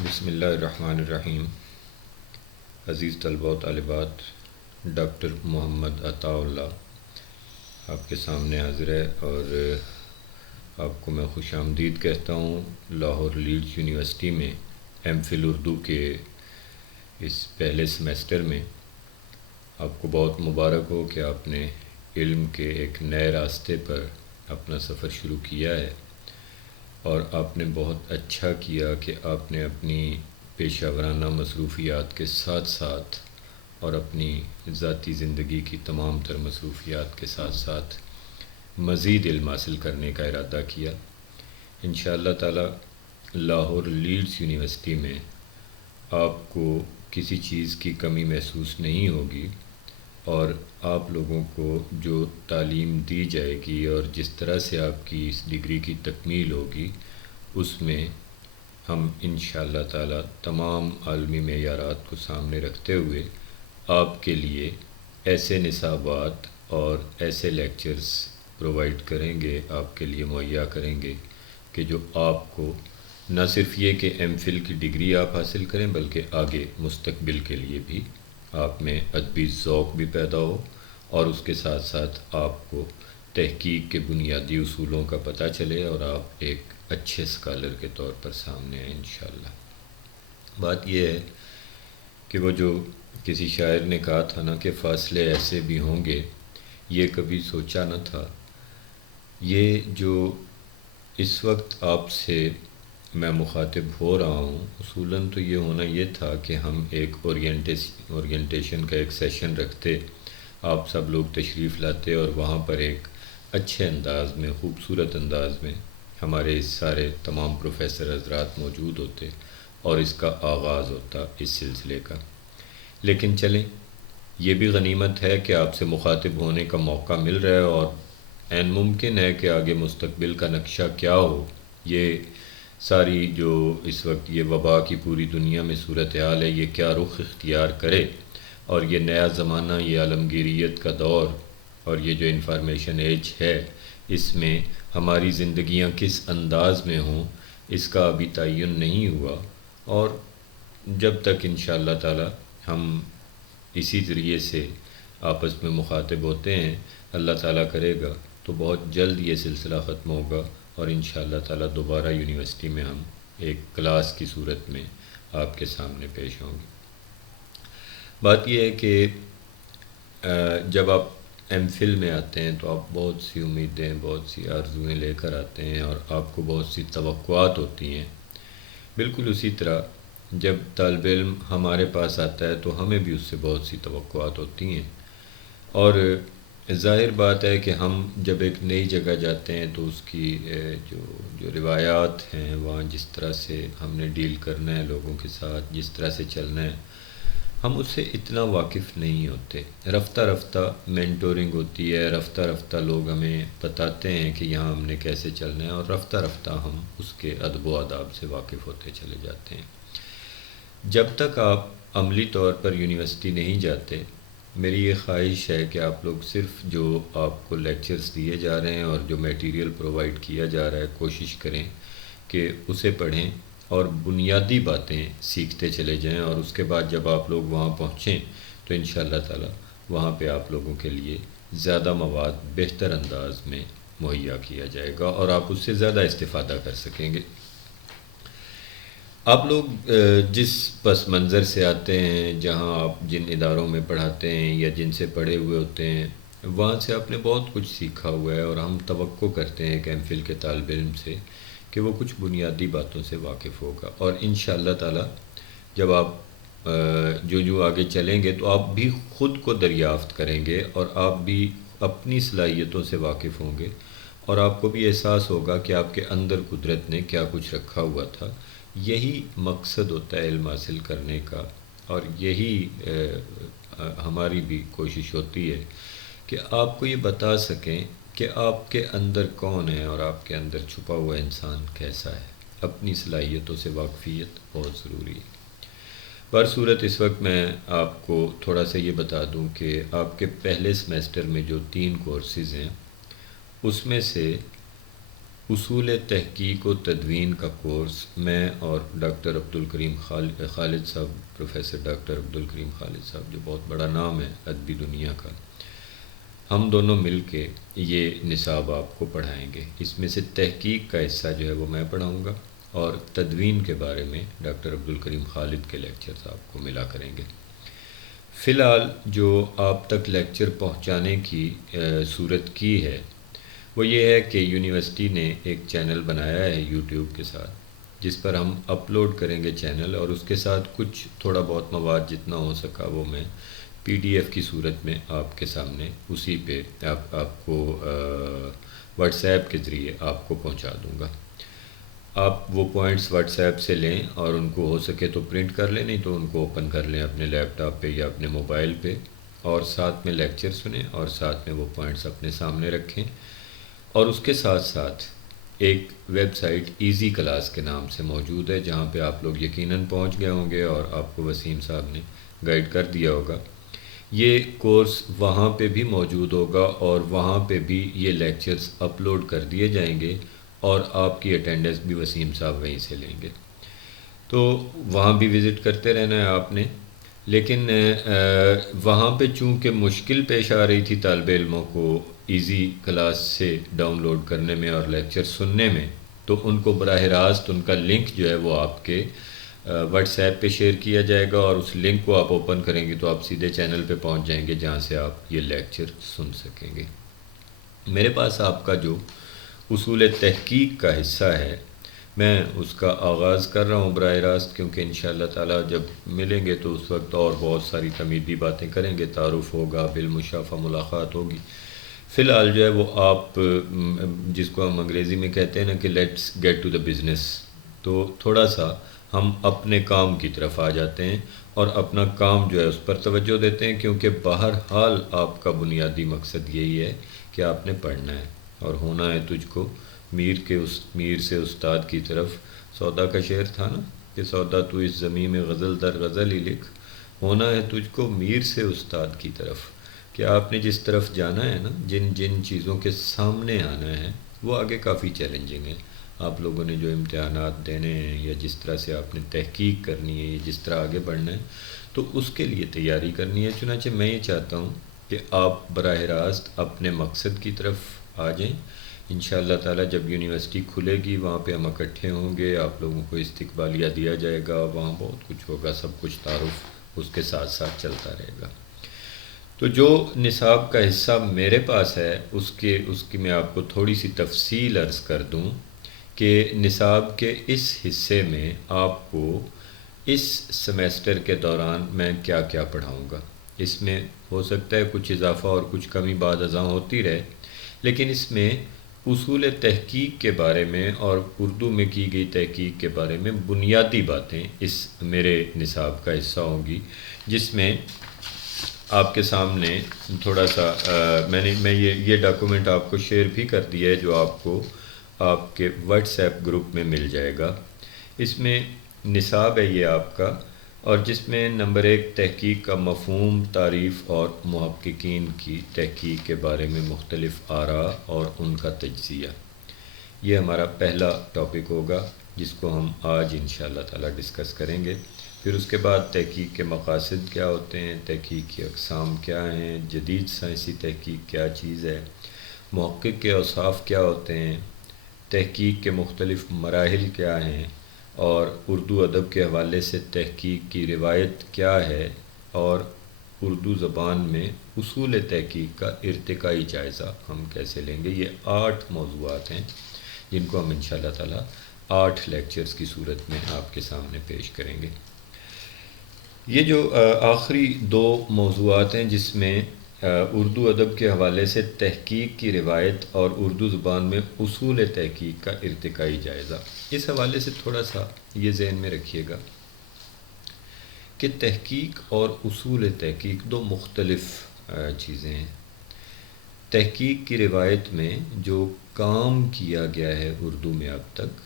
بسم اللہ الرحمن الرحیم۔ عزیز طلبہ و طالبات، ڈاکٹر محمد عطاء اللہ آپ کے سامنے حاضر ہے اور آپ کو میں خوش آمدید کہتا ہوں لاہور لیڈز یونیورسٹی میں ایم فل اردو کے اس پہلے سمیسٹر میں۔ آپ کو بہت مبارک ہو کہ آپ نے علم کے ایک نئے راستے پر اپنا سفر شروع کیا ہے، اور آپ نے بہت اچھا کیا کہ آپ نے اپنی پیشہ ورانہ مصروفیات کے ساتھ ساتھ اور اپنی ذاتی زندگی کی تمام تر مصروفیات کے ساتھ ساتھ مزید علم حاصل کرنے کا ارادہ کیا۔ انشاءاللہ تعالی لاہور لیڈز یونیورسٹی میں آپ کو کسی چیز کی کمی محسوس نہیں ہوگی، اور آپ لوگوں کو جو تعلیم دی جائے گی اور جس طرح سے آپ کی اس ڈگری کی تکمیل ہوگی، اس میں ہم انشاءاللہ تعالی تمام عالمی معیارات کو سامنے رکھتے ہوئے آپ کے لیے ایسے نصابات اور ایسے لیکچرز پرووائڈ کریں گے، آپ کے لیے مہیا کریں گے کہ جو آپ کو نہ صرف یہ کہ ایم فل کی ڈگری آپ حاصل کریں، بلکہ آگے مستقبل کے لیے بھی آپ میں ادبی ذوق بھی پیدا ہو، اور اس کے ساتھ ساتھ آپ کو تحقیق کے بنیادی اصولوں کا پتہ چلے اور آپ ایک اچھے اسکالر کے طور پر سامنے آئیں انشاءاللہ۔ بات یہ ہے کہ وہ جو کسی شاعر نے کہا تھا نا کہ فاصلے ایسے بھی ہوں گے، یہ کبھی سوچا نہ تھا۔ یہ جو اس وقت آپ سے میں مخاطب ہو رہا ہوں، اصولاً تو یہ ہونا یہ تھا کہ ہم ایک اورینٹیشن کا ایک سیشن رکھتے، آپ سب لوگ تشریف لاتے اور وہاں پر ایک اچھے انداز میں، خوبصورت انداز میں ہمارے اس سارے تمام پروفیسر حضرات موجود ہوتے اور اس کا آغاز ہوتا اس سلسلے کا۔ لیکن چلیں، یہ بھی غنیمت ہے کہ آپ سے مخاطب ہونے کا موقع مل رہا ہے، اور عین ممکن ہے کہ آگے مستقبل کا نقشہ کیا ہو۔ یہ ساری جو اس وقت یہ وبا کی پوری دنیا میں صورتحال ہے، یہ کیا رخ اختیار کرے، اور یہ نیا زمانہ، یہ عالمگیریت کا دور اور یہ جو انفارمیشن ایج ہے، اس میں ہماری زندگیاں کس انداز میں ہوں، اس کا ابھی تعین نہیں ہوا۔ اور جب تک انشاءاللہ تعالی ہم اسی ذریعے سے آپس میں مخاطب ہوتے ہیں، اللہ تعالیٰ کرے گا تو بہت جلد یہ سلسلہ ختم ہوگا، اور انشاءاللہ تعالی دوبارہ یونیورسٹی میں ہم ایک کلاس کی صورت میں آپ کے سامنے پیش ہوں گے۔ بات یہ ہے کہ جب آپ ایم فل میں آتے ہیں تو آپ بہت سی امیدیں، بہت سی آرزوئیں لے کر آتے ہیں، اور آپ کو بہت سی توقعات ہوتی ہیں۔ بالکل اسی طرح جب طالب علم ہمارے پاس آتا ہے تو ہمیں بھی اس سے بہت سی توقعات ہوتی ہیں، اور ظاہر بات ہے کہ ہم جب ایک نئی جگہ جاتے ہیں تو اس کی جو روایات ہیں، وہاں جس طرح سے ہم نے ڈیل کرنا ہے لوگوں کے ساتھ، جس طرح سے چلنا ہے، ہم اس سے اتنا واقف نہیں ہوتے۔ رفتہ رفتہ مینٹورنگ ہوتی ہے، رفتہ رفتہ لوگ ہمیں بتاتے ہیں کہ یہاں ہم نے کیسے چلنا ہے، اور رفتہ رفتہ ہم اس کے ادب و آداب سے واقف ہوتے چلے جاتے ہیں۔ جب تک آپ عملی طور پر یونیورسٹی نہیں جاتے، میری یہ خواہش ہے کہ آپ لوگ صرف جو آپ کو لیکچرز دیے جا رہے ہیں اور جو میٹیریل پرووائڈ کیا جا رہا ہے، کوشش کریں کہ اسے پڑھیں اور بنیادی باتیں سیکھتے چلے جائیں، اور اس کے بعد جب آپ لوگ وہاں پہنچیں تو انشاءاللہ تعالی وہاں پہ آپ لوگوں کے لیے زیادہ مواد بہتر انداز میں مہیا کیا جائے گا، اور آپ اس سے زیادہ استفادہ کر سکیں گے۔ آپ لوگ جس پس منظر سے آتے ہیں، جہاں آپ جن اداروں میں پڑھاتے ہیں یا جن سے پڑھے ہوئے ہوتے ہیں، وہاں سے آپ نے بہت کچھ سیکھا ہوا ہے، اور ہم توقع کرتے ہیں کہ ایم فل کے طالب علم سے کہ وہ کچھ بنیادی باتوں سے واقف ہوگا، اور انشاءاللہ تعالی جب آپ جو آگے چلیں گے تو آپ بھی خود کو دریافت کریں گے، اور آپ بھی اپنی صلاحیتوں سے واقف ہوں گے، اور آپ کو بھی احساس ہوگا کہ آپ کے اندر قدرت نے کیا کچھ رکھا ہوا تھا۔ یہی مقصد ہوتا ہے علم حاصل کرنے کا، اور یہی ہماری بھی کوشش ہوتی ہے کہ آپ کو یہ بتا سکیں کہ آپ کے اندر کون ہے اور آپ کے اندر چھپا ہوا انسان کیسا ہے۔ اپنی صلاحیتوں سے واقفیت بہت ضروری ہے۔ برصورت اس وقت میں آپ کو تھوڑا سا یہ بتا دوں کہ آپ کے پہلے سمیسٹر میں جو 3 کورسز ہیں، اس میں سے اصول تحقیق و تدوین کا کورس میں اور ڈاکٹر عبدالکریم خالد صاحب، پروفیسر ڈاکٹر عبدالکریم خالد صاحب جو بہت بڑا نام ہے ادبی دنیا کا، ہم دونوں مل کے یہ نصاب آپ کو پڑھائیں گے۔ اس میں سے تحقیق کا حصہ جو ہے وہ میں پڑھاؤں گا، اور تدوین کے بارے میں ڈاکٹر عبدالکریم خالد کے لیکچرز آپ کو ملا کریں گے۔ فی الحال جو آپ تک لیکچر پہنچانے کی صورت کی ہے وہ یہ ہے کہ یونیورسٹی نے ایک چینل بنایا ہے یوٹیوب کے ساتھ، جس پر ہم اپلوڈ کریں گے چینل، اور اس کے ساتھ کچھ تھوڑا بہت مواد جتنا ہو سکا وہ میں پی ڈی ایف کی صورت میں آپ کے سامنے اسی پہ آپ کو واٹس ایپ کے ذریعے آپ کو پہنچا دوں گا۔ آپ وہ پوائنٹس واٹس ایپ سے لیں اور ان کو ہو سکے تو پرنٹ کر لیں، نہیں تو ان کو اوپن کر لیں اپنے لیپ ٹاپ پہ یا اپنے موبائل پہ، اور ساتھ میں لیکچر سنیں اور ساتھ میں وہ پوائنٹس اپنے سامنے رکھیں۔ اور اس کے ساتھ ساتھ ایک ویب سائٹ ایزی کلاس کے نام سے موجود ہے، جہاں پہ آپ لوگ یقیناً پہنچ گئے ہوں گے اور آپ کو وسیم صاحب نے گائیڈ کر دیا ہوگا۔ یہ کورس وہاں پہ بھی موجود ہوگا اور وہاں پہ بھی یہ لیکچرز اپلوڈ کر دیے جائیں گے، اور آپ کی اٹینڈنس بھی وسیم صاحب وہیں سے لیں گے۔ تو وہاں بھی وزٹ کرتے رہنا ہے آپ نے، لیکن وہاں پہ چونکہ مشکل پیش آ رہی تھی طالب علموں کو ایزی کلاس سے ڈاؤن لوڈ کرنے میں اور لیکچر سننے میں، تو ان کو براہ راست ان کا لنک جو ہے وہ آپ کے واٹس ایپ پہ شیئر کیا جائے گا، اور اس لنک کو آپ اوپن کریں گے تو آپ سیدھے چینل پہ پہنچ جائیں گے، جہاں سے آپ یہ لیکچر سن سکیں گے۔ میرے پاس آپ کا جو اصول تحقیق کا حصہ ہے، میں اس کا آغاز کر رہا ہوں براہ راست، کیونکہ انشاءاللہ تعالی جب ملیں گے تو اس وقت اور بہت ساری تمیدی باتیں کریں گے، تعارف ہوگا، بالمشافہ ملاقات ہوگی۔ فی الحال جو ہے وہ آپ جس کو ہم انگریزی میں کہتے ہیں نا کہ let's get to the business, تو تھوڑا سا ہم اپنے کام کی طرف آ جاتے ہیں اور اپنا کام جو ہے اس پر توجہ دیتے ہیں، کیونکہ بہرحال آپ کا بنیادی مقصد یہی ہے کہ آپ نے پڑھنا ہے اور ہونا ہے تجھ کو میر سے استاد کی طرف۔ سودا کا شعر تھا نا کہ سودا تو اس زمین میں غزل در غزل ہی لکھ، ہونا ہے تجھ کو میر سے استاد کی طرف، کہ آپ نے جس طرف جانا ہے نا، جن چیزوں کے سامنے آنا ہے وہ آگے کافی چیلنجنگ ہے۔ آپ لوگوں نے جو امتحانات دینے ہیں یا جس طرح سے آپ نے تحقیق کرنی ہے یا جس طرح آگے بڑھنا ہے، تو اس کے لیے تیاری کرنی ہے۔ چنانچہ میں یہ چاہتا ہوں کہ آپ براہ راست اپنے مقصد کی طرف آ جائیں۔ انشاءاللہ تعالی جب یونیورسٹی کھلے گی وہاں پہ ہم اکٹھے ہوں گے، آپ لوگوں کو استقبالیہ دیا جائے گا، وہاں بہت کچھ ہوگا، سب کچھ تعارف اس کے ساتھ ساتھ چلتا رہے گا۔ تو جو نصاب کا حصہ میرے پاس ہے اس کی میں آپ کو تھوڑی سی تفصیل عرض کر دوں کہ نصاب کے اس حصے میں آپ کو اس سیمیسٹر کے دوران میں کیا کیا پڑھاؤں گا۔ اس میں ہو سکتا ہے کچھ اضافہ اور کچھ کمی بعد ازاں ہوتی رہے، لیکن اس میں اصول تحقیق کے بارے میں اور اردو میں کی گئی تحقیق کے بارے میں بنیادی باتیں اس میرے نصاب کا حصہ ہوں گی، جس میں آپ کے سامنے تھوڑا سا میں یہ ڈاکومنٹ آپ کو شیئر بھی کر دیا ہے، جو آپ کو آپ کے واٹس ایپ گروپ میں مل جائے گا۔ اس میں نصاب ہے یہ آپ کا، اور جس میں نمبر 1 تحقیق کا مفہوم، تعریف اور محققین کی تحقیق کے بارے میں مختلف آراء اور ان کا تجزیہ، یہ ہمارا پہلا ٹاپک ہوگا جس کو ہم آج انشاءاللہ تعالی ڈسکس کریں گے۔ پھر اس کے بعد تحقیق کے مقاصد کیا ہوتے ہیں، تحقیق کی اقسام کیا ہیں، جدید سائنسی تحقیق کیا چیز ہے، محقق کے اوصاف کیا ہوتے ہیں، تحقیق کے مختلف مراحل کیا ہیں، اور اردو ادب کے حوالے سے تحقیق کی روایت کیا ہے، اور اردو زبان میں اصول تحقیق کا ارتقائی جائزہ ہم کیسے لیں گے۔ یہ 8 موضوعات ہیں جن کو ہم انشاءاللہ تعالی 8 لیکچرز کی صورت میں آپ کے سامنے پیش کریں گے۔ یہ جو آخری 2 موضوعات ہیں جس میں اردو ادب کے حوالے سے تحقیق کی روایت اور اردو زبان میں اصول تحقیق کا ارتقائی جائزہ، اس حوالے سے تھوڑا سا یہ ذہن میں رکھیے گا کہ تحقیق اور اصول تحقیق 2 مختلف چیزیں ہیں۔ تحقیق کی روایت میں جو کام کیا گیا ہے اردو میں اب تک،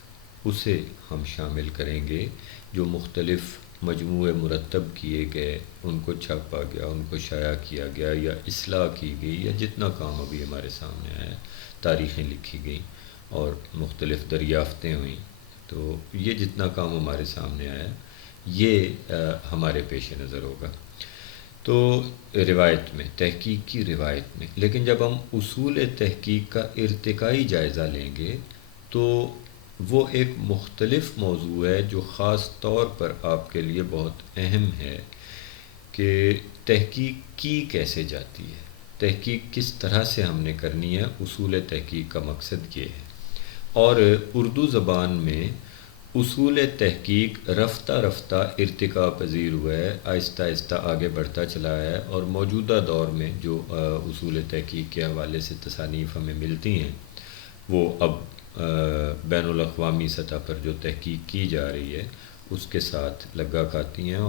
اسے ہم شامل کریں گے، جو مختلف مجموعے مرتب کیے گئے، ان کو چھاپا گیا، ان کو شائع کیا گیا یا اصلاح کی گئی، یا جتنا کام ابھی ہمارے سامنے آیا، تاریخیں لکھی گئیں، اور مختلف دریافتیں ہوئیں، تو یہ جتنا کام ہمارے سامنے آیا یہ ہمارے پیش نظر ہوگا۔ تو روایت میں، تحقیق کی روایت میں، لیکن جب ہم اصول تحقیق کا ارتقائی جائزہ لیں گے تو وہ ایک مختلف موضوع ہے جو خاص طور پر آپ کے لیے بہت اہم ہے کہ تحقیق کی کیسے جاتی ہے، تحقیق کس طرح سے ہم نے کرنی ہے۔ اصول تحقیق کا مقصد یہ ہے، اور اردو زبان میں اصول تحقیق رفتہ رفتہ ارتقا پذیر ہوا ہے، آہستہ آہستہ آگے بڑھتا چلا ہے، اور موجودہ دور میں جو اصول تحقیق کے حوالے سے تصانیف ہمیں ملتی ہیں وہ اب بین الاقوامی سطح پر جو تحقیق کی جا رہی ہے اس کے ساتھ لگا کھاتی ہیں،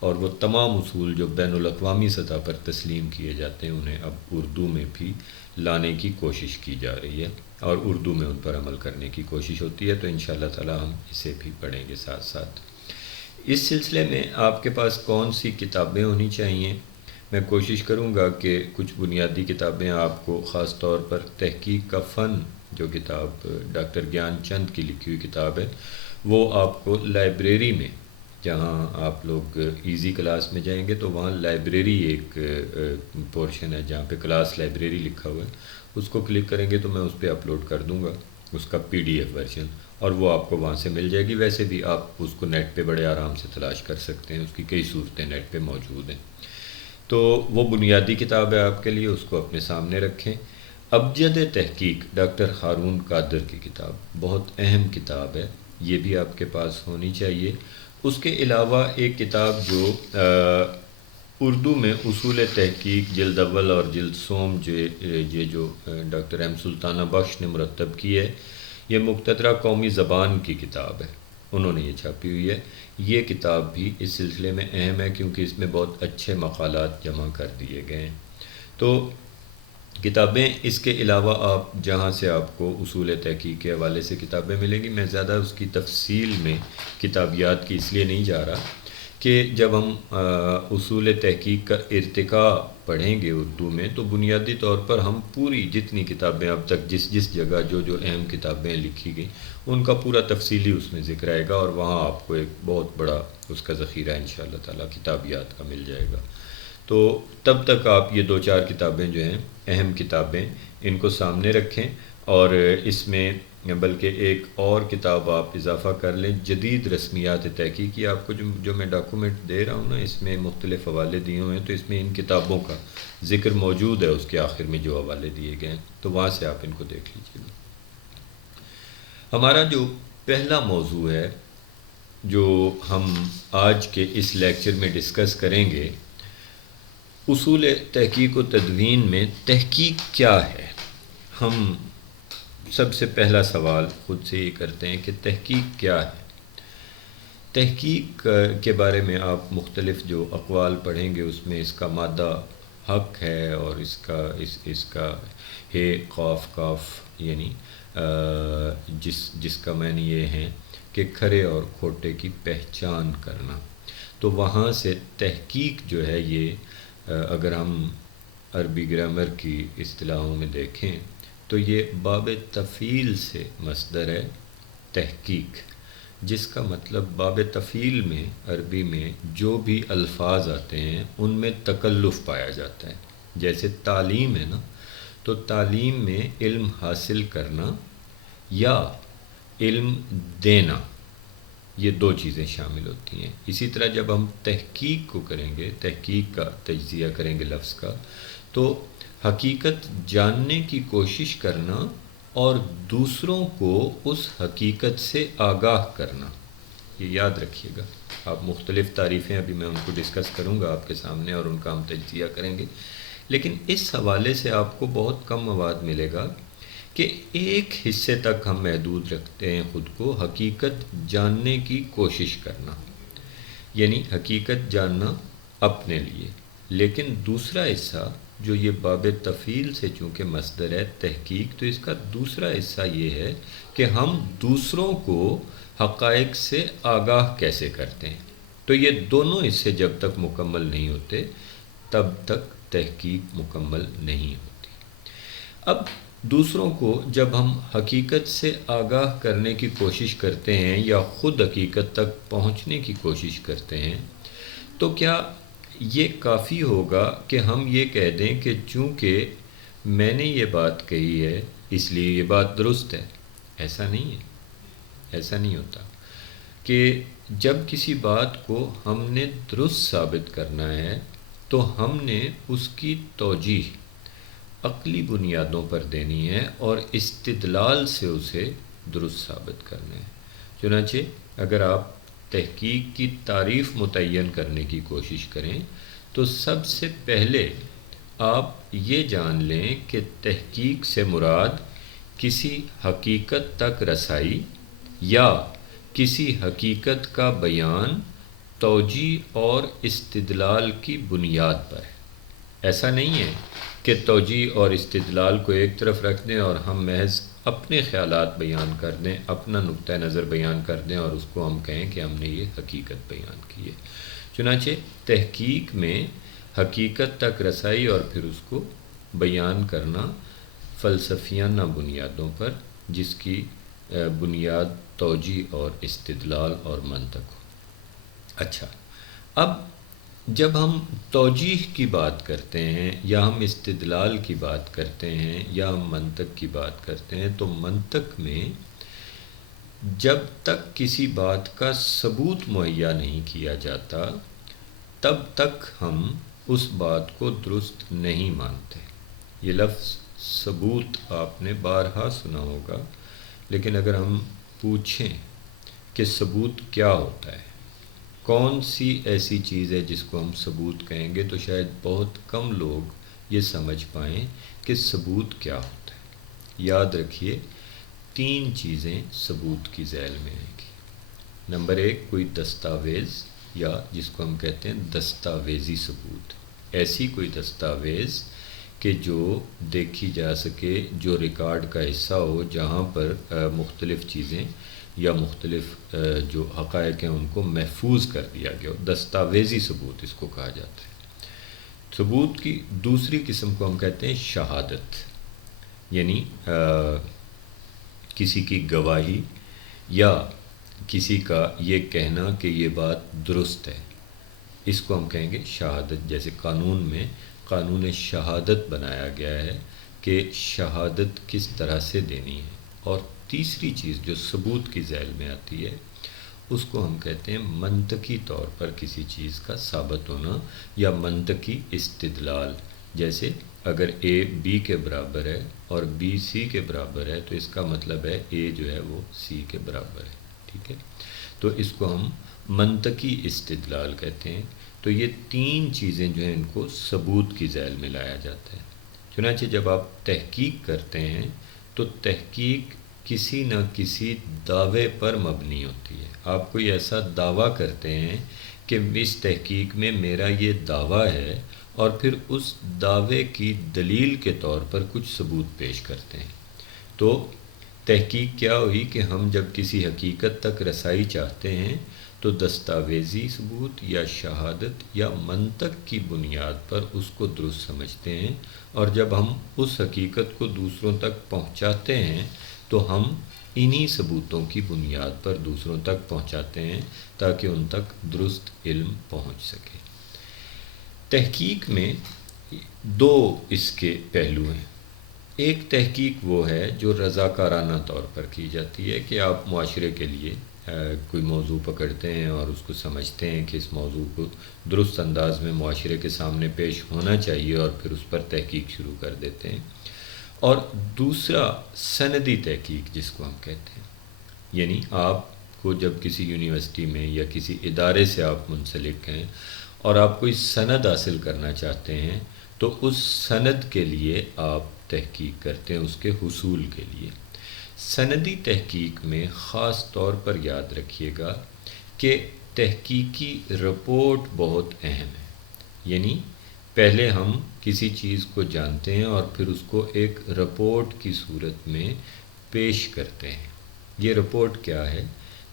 اور وہ تمام اصول جو بین الاقوامی سطح پر تسلیم کیے جاتے ہیں انہیں اب اردو میں بھی لانے کی کوشش کی جا رہی ہے، اور اردو میں ان پر عمل کرنے کی کوشش ہوتی ہے۔ تو انشاءاللہ تعالی ہم اسے بھی پڑھیں گے ساتھ ساتھ۔ اس سلسلے میں آپ کے پاس کون سی کتابیں ہونی چاہیے؟ میں کوشش کروں گا کہ کچھ بنیادی کتابیں آپ کو، خاص طور پر تحقیق کا فن جو کتاب ڈاکٹر گیان چند کی لکھی ہوئی کتاب ہے، وہ آپ کو لائبریری میں، جہاں آپ لوگ ایزی کلاس میں جائیں گے تو وہاں لائبریری ایک پورشن ہے جہاں پہ کلاس لائبریری لکھا ہوا ہے، اس کو کلک کریں گے تو میں اس پہ اپلوڈ کر دوں گا اس کا PDF ورژن، اور وہ آپ کو وہاں سے مل جائے گی۔ ویسے بھی آپ اس کو نیٹ پہ بڑے آرام سے تلاش کر سکتے ہیں، اس کی کئی صورتیں نیٹ پہ موجود ہیں۔ تو وہ بنیادی کتاب ہے آپ کے لیے، اس کو اپنے سامنے رکھیں۔ ابجد تحقیق ڈاکٹر ہارون قادر کی کتاب بہت اہم کتاب ہے، یہ بھی آپ کے پاس ہونی چاہیے۔ اس کے علاوہ ایک کتاب جو اردو میں اصول تحقیق جلد اول اور جلد سوم یہ جو ڈاکٹر ایم سلطانہ بخش نے مرتب کی ہے، یہ مقتدرہ قومی زبان کی کتاب ہے، انہوں نے یہ چھاپی ہوئی ہے۔ یہ کتاب بھی اس سلسلے میں اہم ہے کیونکہ اس میں بہت اچھے مقالات جمع کر دیے گئے ہیں۔ تو کتابیں اس کے علاوہ آپ جہاں سے آپ کو اصول تحقیق کے حوالے سے کتابیں ملیں گی، میں زیادہ اس کی تفصیل میں کتابیات کی اس لیے نہیں جا رہا کہ جب ہم اصول تحقیق کا ارتقاء پڑھیں گے اردو میں تو بنیادی طور پر ہم پوری جتنی کتابیں اب تک جس جگہ جو اہم کتابیں لکھی گئیں ان کا پورا تفصیلی اس میں ذکر آئے گا، اور وہاں آپ کو ایک بہت بڑا اس کا ذخیرہ انشاءاللہ تعالی کتابیات کا مل جائے گا۔ تو تب تک آپ یہ 2-4 کتابیں جو ہیں اہم کتابیں ان کو سامنے رکھیں، اور اس میں بلکہ ایک اور کتاب آپ اضافہ کر لیں، جدید رسمیات تحقیق کی۔ آپ کو جو میں ڈاکومنٹ دے رہا ہوں نا، اس میں مختلف حوالے دیے ہوئے ہیں، تو اس میں ان کتابوں کا ذکر موجود ہے، اس کے آخر میں جو حوالے دیے گئے ہیں، تو وہاں سے آپ ان کو دیکھ لیجیے گا۔ ہمارا جو پہلا موضوع ہے جو ہم آج کے اس لیکچر میں ڈسکس کریں گے، اصول تحقیق و تدوین میں تحقیق کیا ہے۔ ہم سب سے پہلا سوال خود سے یہ کرتے ہیں کہ تحقیق کیا ہے۔ تحقیق کے بارے میں آپ مختلف جو اقوال پڑھیں گے اس میں اس کا مادہ حق ہے، اور اس کا ہے قاف کاف، یعنی جس کا معنی یہ ہے کہ کھرے اور کھوٹے کی پہچان کرنا۔ تو وہاں سے تحقیق جو ہے یہ اگر ہم عربی گرامر کی اصطلاحوں میں دیکھیں تو یہ باب تفعیل سے مصدر ہے تحقیق، جس کا مطلب باب تفعیل میں عربی میں جو بھی الفاظ آتے ہیں ان میں تکلف پایا جاتا ہے۔ جیسے تعلیم ہے نا، تو تعلیم میں علم حاصل کرنا یا علم دینا، یہ 2 چیزیں شامل ہوتی ہیں۔ اسی طرح جب ہم تحقیق کو کریں گے، تحقیق کا تجزیہ کریں گے لفظ کا، تو حقیقت جاننے کی کوشش کرنا اور دوسروں کو اس حقیقت سے آگاہ کرنا، یہ یاد رکھیے گا۔ آپ مختلف تعریفیں ابھی میں ان کو ڈسکس کروں گا آپ کے سامنے، اور ان کا ہم تجزیہ کریں گے، لیکن اس حوالے سے آپ کو بہت کم مواد ملے گا کہ ایک حصے تک ہم محدود رکھتے ہیں خود کو، حقیقت جاننے کی کوشش کرنا، یعنی حقیقت جاننا اپنے لیے۔ لیکن دوسرا حصہ جو یہ باب تفعیل سے چونکہ مصدر ہے تحقیق، تو اس کا دوسرا حصہ یہ ہے کہ ہم دوسروں کو حقائق سے آگاہ کیسے کرتے ہیں۔ تو یہ دونوں حصے جب تک مکمل نہیں ہوتے تب تک تحقیق مکمل نہیں ہوتی۔ اب دوسروں کو جب ہم حقیقت سے آگاہ کرنے کی کوشش کرتے ہیں یا خود حقیقت تک پہنچنے کی کوشش کرتے ہیں تو کیا یہ کافی ہوگا کہ ہم یہ کہہ دیں کہ چونکہ میں نے یہ بات کہی ہے اس لیے یہ بات درست ہے؟ ایسا نہیں ہے، ایسا نہیں ہوتا کہ جب کسی بات کو ہم نے درست ثابت کرنا ہے تو ہم نے اس کی توجیہ عقلی بنیادوں پر دینی ہے اور استدلال سے اسے درست ثابت کرنا ہے۔ چنانچہ اگر آپ تحقیق کی تعریف متعین کرنے کی کوشش کریں تو سب سے پہلے آپ یہ جان لیں کہ تحقیق سے مراد کسی حقیقت تک رسائی یا کسی حقیقت کا بیان توجیہ اور استدلال کی بنیاد پر ہے۔ ایسا نہیں ہے کہ توجیہ اور استدلال کو ایک طرف رکھ دیں اور ہم محض اپنے خیالات بیان کر دیں، اپنا نقطہ نظر بیان کر دیں اور اس کو ہم کہیں کہ ہم نے یہ حقیقت بیان کی ہے۔ چنانچہ تحقیق میں حقیقت تک رسائی اور پھر اس کو بیان کرنا فلسفیانہ بنیادوں پر، جس کی بنیاد توجیہ اور استدلال اور منطق ہو۔ اچھا، اب جب ہم توجیہ کی بات کرتے ہیں یا ہم استدلال کی بات کرتے ہیں یا ہم منطق کی بات کرتے ہیں تو منطق میں جب تک کسی بات کا ثبوت مہیا نہیں کیا جاتا تب تک ہم اس بات کو درست نہیں مانتے۔ یہ لفظ ثبوت آپ نے بارہا سنا ہوگا، لیکن اگر ہم پوچھیں کہ ثبوت کیا ہوتا ہے، کون سی ایسی چیز ہے جس کو ہم ثبوت کہیں گے، تو شاید بہت کم لوگ یہ سمجھ پائیں کہ ثبوت کیا ہوتا ہے۔ یاد رکھیے 3 چیزیں ثبوت کی ذیل میں آئیں گی۔ نمبر 1، کوئی دستاویز یا جس کو ہم کہتے ہیں دستاویزی ثبوت، ایسی کوئی دستاویز کہ جو دیکھی جا سکے، جو ریکارڈ کا حصہ ہو، جہاں پر مختلف چیزیں یا مختلف جو حقائق ہیں ان کو محفوظ کر دیا گیا ہو۔ دستاویزی ثبوت اس کو کہا جاتا ہے۔ ثبوت کی دوسری قسم کو ہم کہتے ہیں شہادت، یعنی کسی کی گواہی یا کسی کا یہ کہنا کہ یہ بات درست ہے، اس کو ہم کہیں گے شہادت۔ جیسے قانون میں قانون شہادت بنایا گیا ہے کہ شہادت کس طرح سے دینی ہے۔ اور تیسری چیز جو ثبوت کی ذیل میں آتی ہے اس کو ہم کہتے ہیں منطقی طور پر کسی چیز کا ثابت ہونا یا منطقی استدلال۔ جیسے اگر اے بی کے برابر ہے اور بی سی کے برابر ہے تو اس کا مطلب ہے اے جو ہے وہ سی کے برابر ہے، ٹھیک ہے؟ تو اس کو ہم منطقی استدلال کہتے ہیں۔ تو یہ 3 چیزیں جو ہیں ان کو ثبوت کی ذیل میں لایا جاتا ہے۔ چنانچہ جب آپ تحقیق کرتے ہیں تو تحقیق کسی نہ کسی دعوے پر مبنی ہوتی ہے۔ آپ کوئی ایسا دعویٰ کرتے ہیں کہ اس تحقیق میں میرا یہ دعویٰ ہے، اور پھر اس دعوے کی دلیل کے طور پر کچھ ثبوت پیش کرتے ہیں۔ تو تحقیق کیا ہوئی کہ ہم جب کسی حقیقت تک رسائی چاہتے ہیں تو دستاویزی ثبوت یا شہادت یا منطق کی بنیاد پر اس کو درست سمجھتے ہیں، اور جب ہم اس حقیقت کو دوسروں تک پہنچاتے ہیں تو ہم انہی ثبوتوں کی بنیاد پر دوسروں تک پہنچاتے ہیں تاکہ ان تک درست علم پہنچ سکے۔ تحقیق میں 2 اس کے پہلو ہیں۔ ایک تحقیق وہ ہے جو رضاکارانہ طور پر کی جاتی ہے کہ آپ معاشرے کے لیے کوئی موضوع پکڑتے ہیں اور اس کو سمجھتے ہیں کہ اس موضوع کو درست انداز میں معاشرے کے سامنے پیش ہونا چاہیے اور پھر اس پر تحقیق شروع کر دیتے ہیں۔ اور دوسرا سندی تحقیق جس کو ہم کہتے ہیں، یعنی آپ کو جب کسی یونیورسٹی میں یا کسی ادارے سے آپ منسلک ہیں اور آپ کوئی سند حاصل کرنا چاہتے ہیں تو اس سند کے لیے آپ تحقیق کرتے ہیں، اس کے حصول کے لیے۔ سندی تحقیق میں خاص طور پر یاد رکھیے گا کہ تحقیقی رپورٹ بہت اہم ہے۔ یعنی پہلے ہم کسی چیز کو جانتے ہیں اور پھر اس کو ایک رپورٹ کی صورت میں پیش کرتے ہیں۔ یہ رپورٹ کیا ہے؟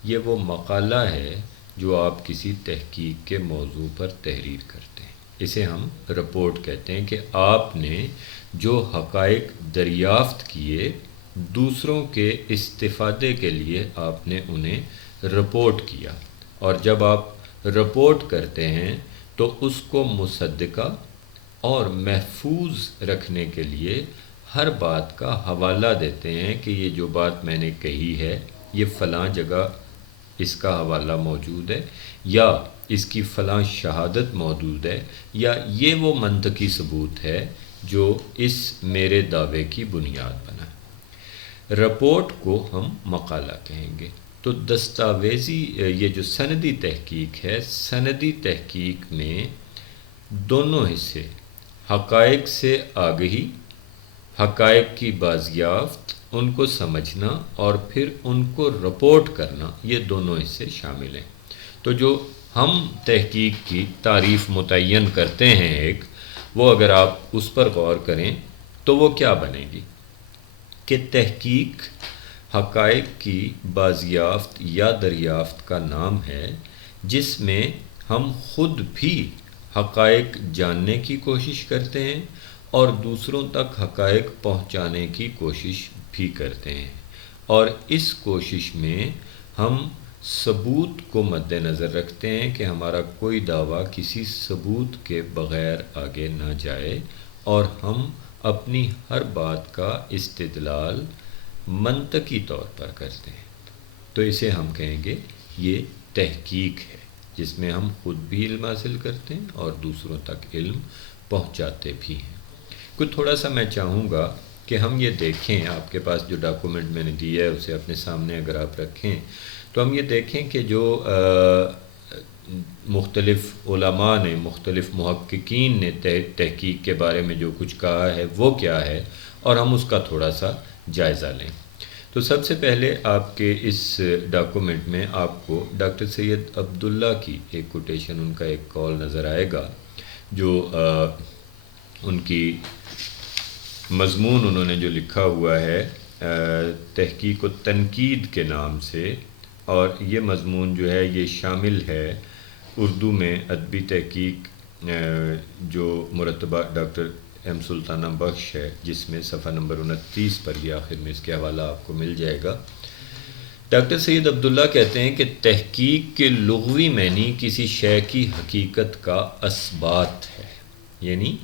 یہ وہ مقالہ ہے جو آپ کسی تحقیق کے موضوع پر تحریر کرتے ہیں۔ اسے ہم رپورٹ کہتے ہیں کہ آپ نے جو حقائق دریافت کیے دوسروں کے استفادے کے لیے آپ نے انہیں رپورٹ کیا، اور جب آپ رپورٹ کرتے ہیں تو اس کو مصدقہ اور محفوظ رکھنے کے لیے ہر بات کا حوالہ دیتے ہیں کہ یہ جو بات میں نے کہی ہے یہ فلاں جگہ اس کا حوالہ موجود ہے، یا اس کی فلاں شہادت موجود ہے، یا یہ وہ منطقی ثبوت ہے جو اس میرے دعوے کی بنیاد بنا ہے۔ رپورٹ کو ہم مقالہ کہیں گے۔ تو دستاویزی یہ جو سندی تحقیق ہے، سندی تحقیق میں دونوں حصے، حقائق سے آگہی، حقائق کی بازیافت، ان کو سمجھنا اور پھر ان کو رپورٹ کرنا، یہ دونوں حصے شامل ہیں۔ تو جو ہم تحقیق کی تعریف متعین کرتے ہیں ایک، وہ اگر آپ اس پر غور کریں تو وہ کیا بنے گی کہ تحقیق حقائق کی بازیافت یا دریافت کا نام ہے، جس میں ہم خود بھی حقائق جاننے کی کوشش کرتے ہیں اور دوسروں تک حقائق پہنچانے کی کوشش بھی کرتے ہیں، اور اس کوشش میں ہم ثبوت کو مد نظر رکھتے ہیں کہ ہمارا کوئی دعویٰ کسی ثبوت کے بغیر آگے نہ جائے، اور ہم اپنی ہر بات کا استدلال منطقی طور پر کرتے ہیں۔ تو اسے ہم کہیں گے یہ تحقیق ہے، جس میں ہم خود بھی علم حاصل کرتے ہیں اور دوسروں تک علم پہنچاتے بھی ہیں۔ کچھ تھوڑا سا میں چاہوں گا کہ ہم یہ دیکھیں، آپ کے پاس جو ڈاکومنٹ میں نے دیا ہے اسے اپنے سامنے اگر آپ رکھیں تو ہم یہ دیکھیں کہ جو مختلف علماء نے، مختلف محققین نے تحقیق کے بارے میں جو کچھ کہا ہے وہ کیا ہے، اور ہم اس کا تھوڑا سا جائزہ لیں۔ تو سب سے پہلے آپ کے اس ڈاکومنٹ میں آپ کو ڈاکٹر سید عبداللہ کی ایک کوٹیشن، ان کا ایک کال نظر آئے گا، جو ان کی مضمون انہوں نے جو لکھا ہوا ہے تحقیق و تنقید کے نام سے، اور یہ مضمون جو ہے یہ شامل ہے اردو میں ادبی تحقیق جو مرتبہ ڈاکٹر ایم سلطانہ بخش ہے، جس میں صفحہ نمبر 29 پر یہ آخر میں اس کے حوالہ آپ کو مل جائے گا۔ ڈاکٹر سید عبداللہ کہتے ہیں کہ تحقیق کے لغوی معنی کسی شے کی حقیقت کا اثبات ہے، یعنی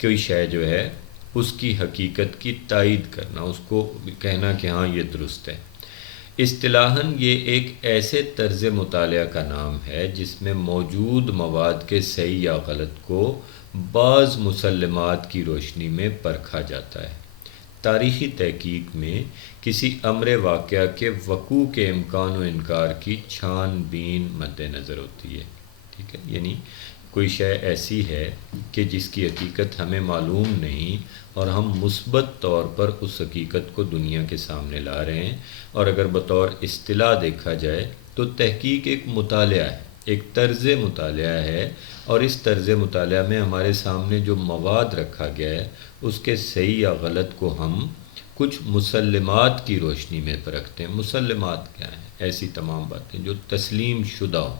کوئی شے جو ہے اس کی حقیقت کی تائید کرنا، اس کو کہنا کہ ہاں یہ درست ہے۔ اصطلاحاً یہ ایک ایسے طرز مطالعہ کا نام ہے جس میں موجود مواد کے صحیح یا غلط کو بعض مسلمات کی روشنی میں پرکھا جاتا ہے۔ تاریخی تحقیق میں کسی امر واقعہ کے وقوع کے امکان و انکار کی چھان بین مد نظر ہوتی ہے، ٹھیک ہے، یعنی کوئی شے ایسی ہے کہ جس کی حقیقت ہمیں معلوم نہیں، اور ہم مثبت طور پر اس حقیقت کو دنیا کے سامنے لا رہے ہیں، اور اگر بطور اصطلاح دیکھا جائے تو تحقیق ایک مطالعہ ہے، ایک طرز مطالعہ ہے، اور اس طرز مطالعہ میں ہمارے سامنے جو مواد رکھا گیا ہے اس کے صحیح یا غلط کو ہم کچھ مسلمات کی روشنی میں پرکھتے ہیں۔ مسلمات کیا ہیں؟ ایسی تمام باتیں جو تسلیم شدہ ہوں،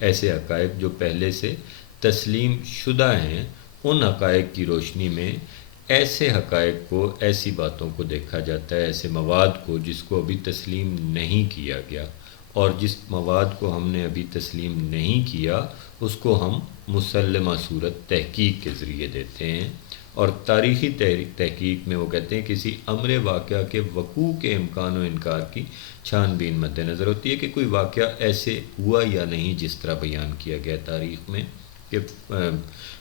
ایسے حقائق جو پہلے سے تسلیم شدہ ہیں، ان حقائق کی روشنی میں ایسے حقائق کو، ایسی باتوں کو دیکھا جاتا ہے، ایسے مواد کو جس کو ابھی تسلیم نہیں کیا گیا، اور جس مواد کو ہم نے ابھی تسلیم نہیں کیا اس کو ہم مسلمہ صورت تحقیق کے ذریعے دیتے ہیں۔ اور تاریخی تحقیق میں وہ کہتے ہیں کسی امر واقعہ کے وقوع کے امکان و انکار کی چھان بین مد نظر ہوتی ہے، کہ کوئی واقعہ ایسے ہوا یا نہیں جس طرح بیان کیا گیا تاریخ میں، کہ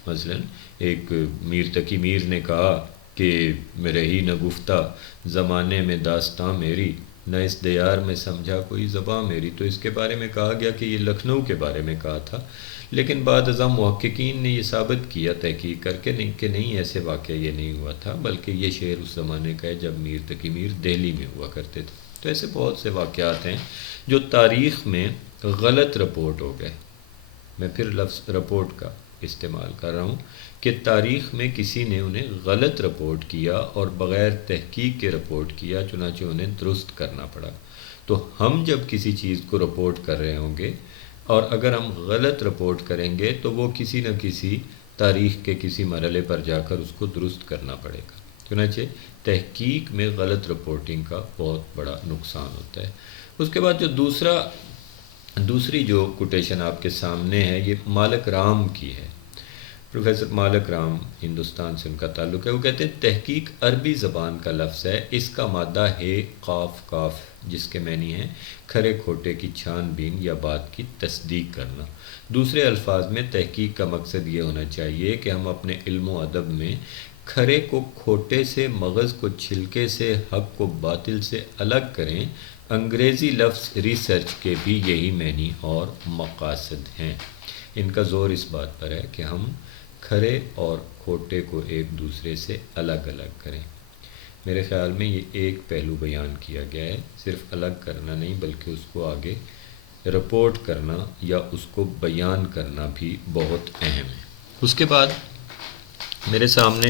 مثلا ایک میر تقی میر نے کہا کہ میں رہی نہ گفتہ زمانے میں داستاں میری، نہ اس دیار میں سمجھا کوئی زباں میری، تو اس کے بارے میں کہا گیا کہ یہ لکھنؤ کے بارے میں کہا تھا، لیکن بعد ازاں محققین نے یہ ثابت کیا تحقیق کر کے کہ نہیں ایسے واقعہ یہ نہیں ہوا تھا، بلکہ یہ شعر اس زمانے کا ہے جب میر تقی میر دہلی میں ہوا کرتے تھے۔ تو ایسے بہت سے واقعات ہیں جو تاریخ میں غلط رپورٹ ہو گئے۔ میں پھر لفظ رپورٹ کا استعمال کر رہا ہوں کہ تاریخ میں کسی نے انہیں غلط رپورٹ کیا اور بغیر تحقیق کے رپورٹ کیا، چنانچہ انہیں درست کرنا پڑا۔ تو ہم جب کسی چیز کو رپورٹ کر رہے ہوں گے اور اگر ہم غلط رپورٹ کریں گے تو وہ کسی نہ کسی تاریخ کے کسی مرحلے پر جا کر اس کو درست کرنا پڑے گا۔ چنانچہ تحقیق میں غلط رپورٹنگ کا بہت بڑا نقصان ہوتا ہے۔ اس کے بعد جو دوسری جو کوٹیشن آپ کے سامنے ہے یہ مالک رام کی ہے۔ پروفیسر مالک رام ہندوستان سے ان کا تعلق ہے۔ وہ کہتے ہیں تحقیق عربی زبان کا لفظ ہے، اس کا مادہ ہے قاف کاف، جس کے معنی ہیں کھرے کھوٹے کی چھان بین یا بات کی تصدیق کرنا۔ دوسرے الفاظ میں تحقیق کا مقصد یہ ہونا چاہیے کہ ہم اپنے علم و ادب میں کھرے کو کھوٹے سے، مغز کو چھلکے سے، حق کو باطل سے الگ کریں۔ انگریزی لفظ ریسرچ کے بھی یہی معنی اور مقاصد ہیں۔ ان کا زور اس بات پر ہے کہ ہم کھرے اور کھوٹے کو ایک دوسرے سے الگ الگ کریں۔ میرے خیال میں یہ ایک پہلو بیان کیا گیا ہے، صرف الگ کرنا نہیں بلکہ اس کو آگے رپورٹ کرنا یا اس کو بیان کرنا بھی بہت اہم ہے۔ اس کے بعد میرے سامنے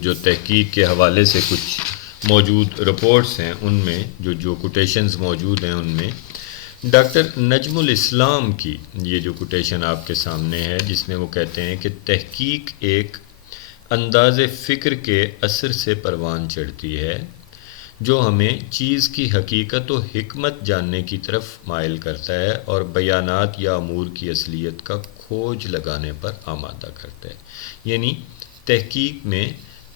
جو تحقیق کے حوالے سے کچھ موجود رپورٹس ہیں، ان میں جو کوٹیشنز موجود ہیں، ان میں ڈاکٹر نجم الاسلام کی یہ جو کوٹیشن آپ کے سامنے ہے، جس میں وہ کہتے ہیں کہ تحقیق ایک انداز فکر کے اثر سے پروان چڑھتی ہے جو ہمیں چیز کی حقیقت و حکمت جاننے کی طرف مائل کرتا ہے اور بیانات یا امور کی اصلیت کا کھوج لگانے پر آمادہ کرتا ہے۔ یعنی تحقیق میں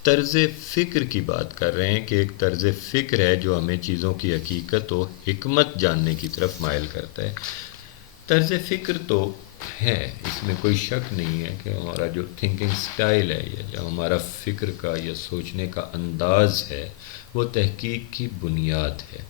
طرز فکر کی بات کر رہے ہیں کہ ایک طرز فکر ہے جو ہمیں چیزوں کی حقیقت و حکمت جاننے کی طرف مائل کرتا ہے۔ طرز فکر تو ہے، اس میں کوئی شک نہیں ہے کہ ہمارا جو تھنکنگ سٹائل ہے یا جو ہمارا فکر کا یا سوچنے کا انداز ہے وہ تحقیق کی بنیاد ہے،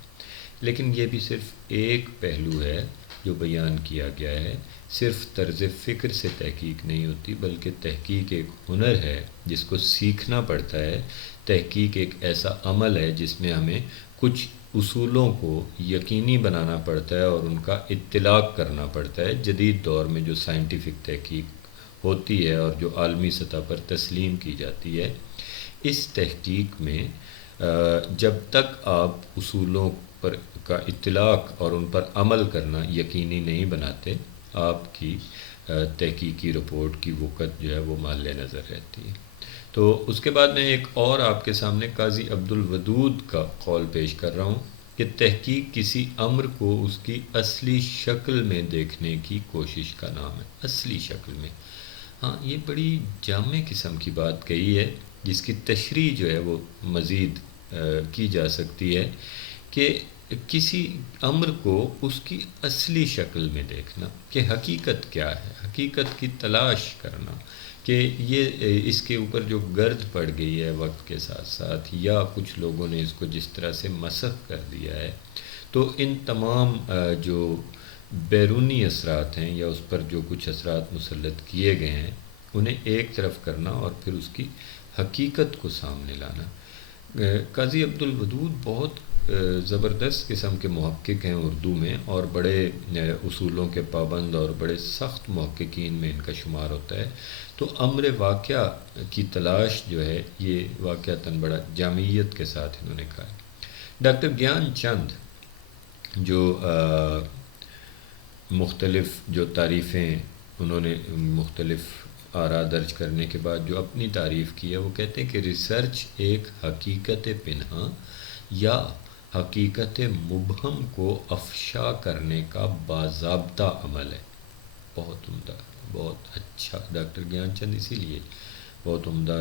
لیکن یہ بھی صرف ایک پہلو ہے جو بیان کیا گیا ہے۔ صرف طرز فکر سے تحقیق نہیں ہوتی بلکہ تحقیق ایک ہنر ہے جس کو سیکھنا پڑتا ہے۔ تحقیق ایک ایسا عمل ہے جس میں ہمیں کچھ اصولوں کو یقینی بنانا پڑتا ہے اور ان کا اطلاق کرنا پڑتا ہے۔ جدید دور میں جو سائنٹیفک تحقیق ہوتی ہے اور جو عالمی سطح پر تسلیم کی جاتی ہے، اس تحقیق میں جب تک آپ اصولوں پر کا اطلاق اور ان پر عمل کرنا یقینی نہیں بناتے، آپ کی تحقیقی رپورٹ کی وقت جو ہے وہ مال نظر رہتی ہے۔ تو اس کے بعد میں ایک اور آپ کے سامنے قاضی عبد الودود کا قول پیش کر رہا ہوں کہ تحقیق کسی امر کو اس کی اصلی شکل میں دیکھنے کی کوشش کا نام ہے۔ اصلی شکل میں، ہاں، یہ بڑی جامع قسم کی بات کہی ہے جس کی تشریح جو ہے وہ مزید کی جا سکتی ہے کہ کسی امر کو اس کی اصلی شکل میں دیکھنا کہ حقیقت کیا ہے، حقیقت کی تلاش کرنا کہ یہ اس کے اوپر جو گرد پڑ گئی ہے وقت کے ساتھ ساتھ یا کچھ لوگوں نے اس کو جس طرح سے مسخ کر دیا ہے، تو ان تمام جو بیرونی اثرات ہیں یا اس پر جو کچھ اثرات مسلط کیے گئے ہیں انہیں ایک طرف کرنا اور پھر اس کی حقیقت کو سامنے لانا۔ قاضی عبد الودود بہت زبردست قسم کے محقق ہیں اردو میں، اور بڑے اصولوں کے پابند اور بڑے سخت محققین میں ان کا شمار ہوتا ہے۔ تو امر واقعہ کی تلاش جو ہے یہ واقعتاً بڑا جامعیت کے ساتھ انہوں نے کہا ہے۔ ڈاکٹر گیان چند جو مختلف جو تعریفیں انہوں نے مختلف آراء درج کرنے کے بعد جو اپنی تعریف کی ہے، وہ کہتے ہیں کہ ریسرچ ایک حقیقت پنہاں یا حقیقت مبہم کو افشا کرنے کا باضابطہ عمل ہے۔ بہت عمدہ، بہت اچھا۔ ڈاکٹر گیان چند اسی لیے بہت عمدہ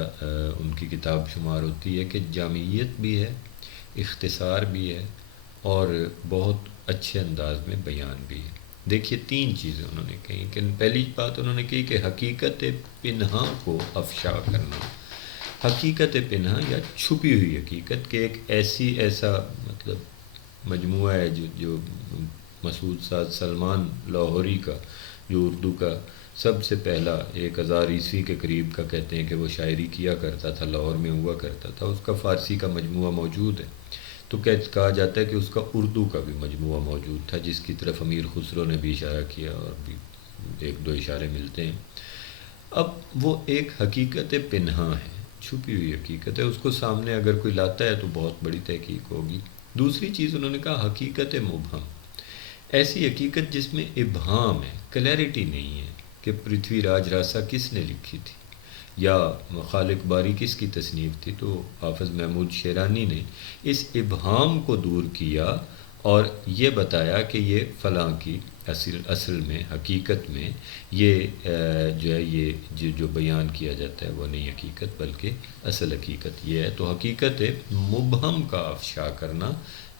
ان کی کتاب شمار ہوتی ہے کہ جامعیت بھی ہے، اختصار بھی ہے اور بہت اچھے انداز میں بیان بھی ہے۔ دیکھیے تین چیزیں انہوں نے کہیں کہ پہلی بات انہوں نے کہی کہ حقیقت پنہاں کو افشا کرنا، حقیقت پنہاں یا چھپی ہوئی حقیقت کہ ایک ایسا مطلب مجموعہ ہے جو مسعود سعد سلمان لاہوری کا، جو اردو کا سب سے پہلا 1000 عیسوی کے قریب کا کہتے ہیں کہ وہ شاعری کیا کرتا تھا، لاہور میں ہوا کرتا تھا، اس کا فارسی کا مجموعہ موجود ہے۔ تو کہا جاتا ہے کہ اس کا اردو کا بھی مجموعہ موجود تھا جس کی طرف امیر خسرو نے بھی اشارہ کیا اور بھی ایک دو اشارے ملتے ہیں۔ اب وہ ایک حقیقت پنہاں ہے، چھپی ہوئی حقیقت ہے، اس کو سامنے اگر کوئی لاتا ہے تو بہت بڑی تحقیق ہوگی۔ دوسری چیز انہوں نے کہا حقیقت مبہم، ایسی حقیقت جس میں ابہام ہے، کلیئرٹی نہیں ہے کہ پرتھوی راج راسا کس نے لکھی تھی یا خالق باری کس کی تصنیف تھی، تو حافظ محمود شیرانی نے اس ابہام کو دور کیا اور یہ بتایا کہ یہ فلاں کی اصل میں حقیقت میں یہ جو ہے یہ جو بیان کیا جاتا ہے وہ نہیں حقیقت بلکہ اصل حقیقت یہ ہے۔ تو حقیقت مبہم کا افشا کرنا،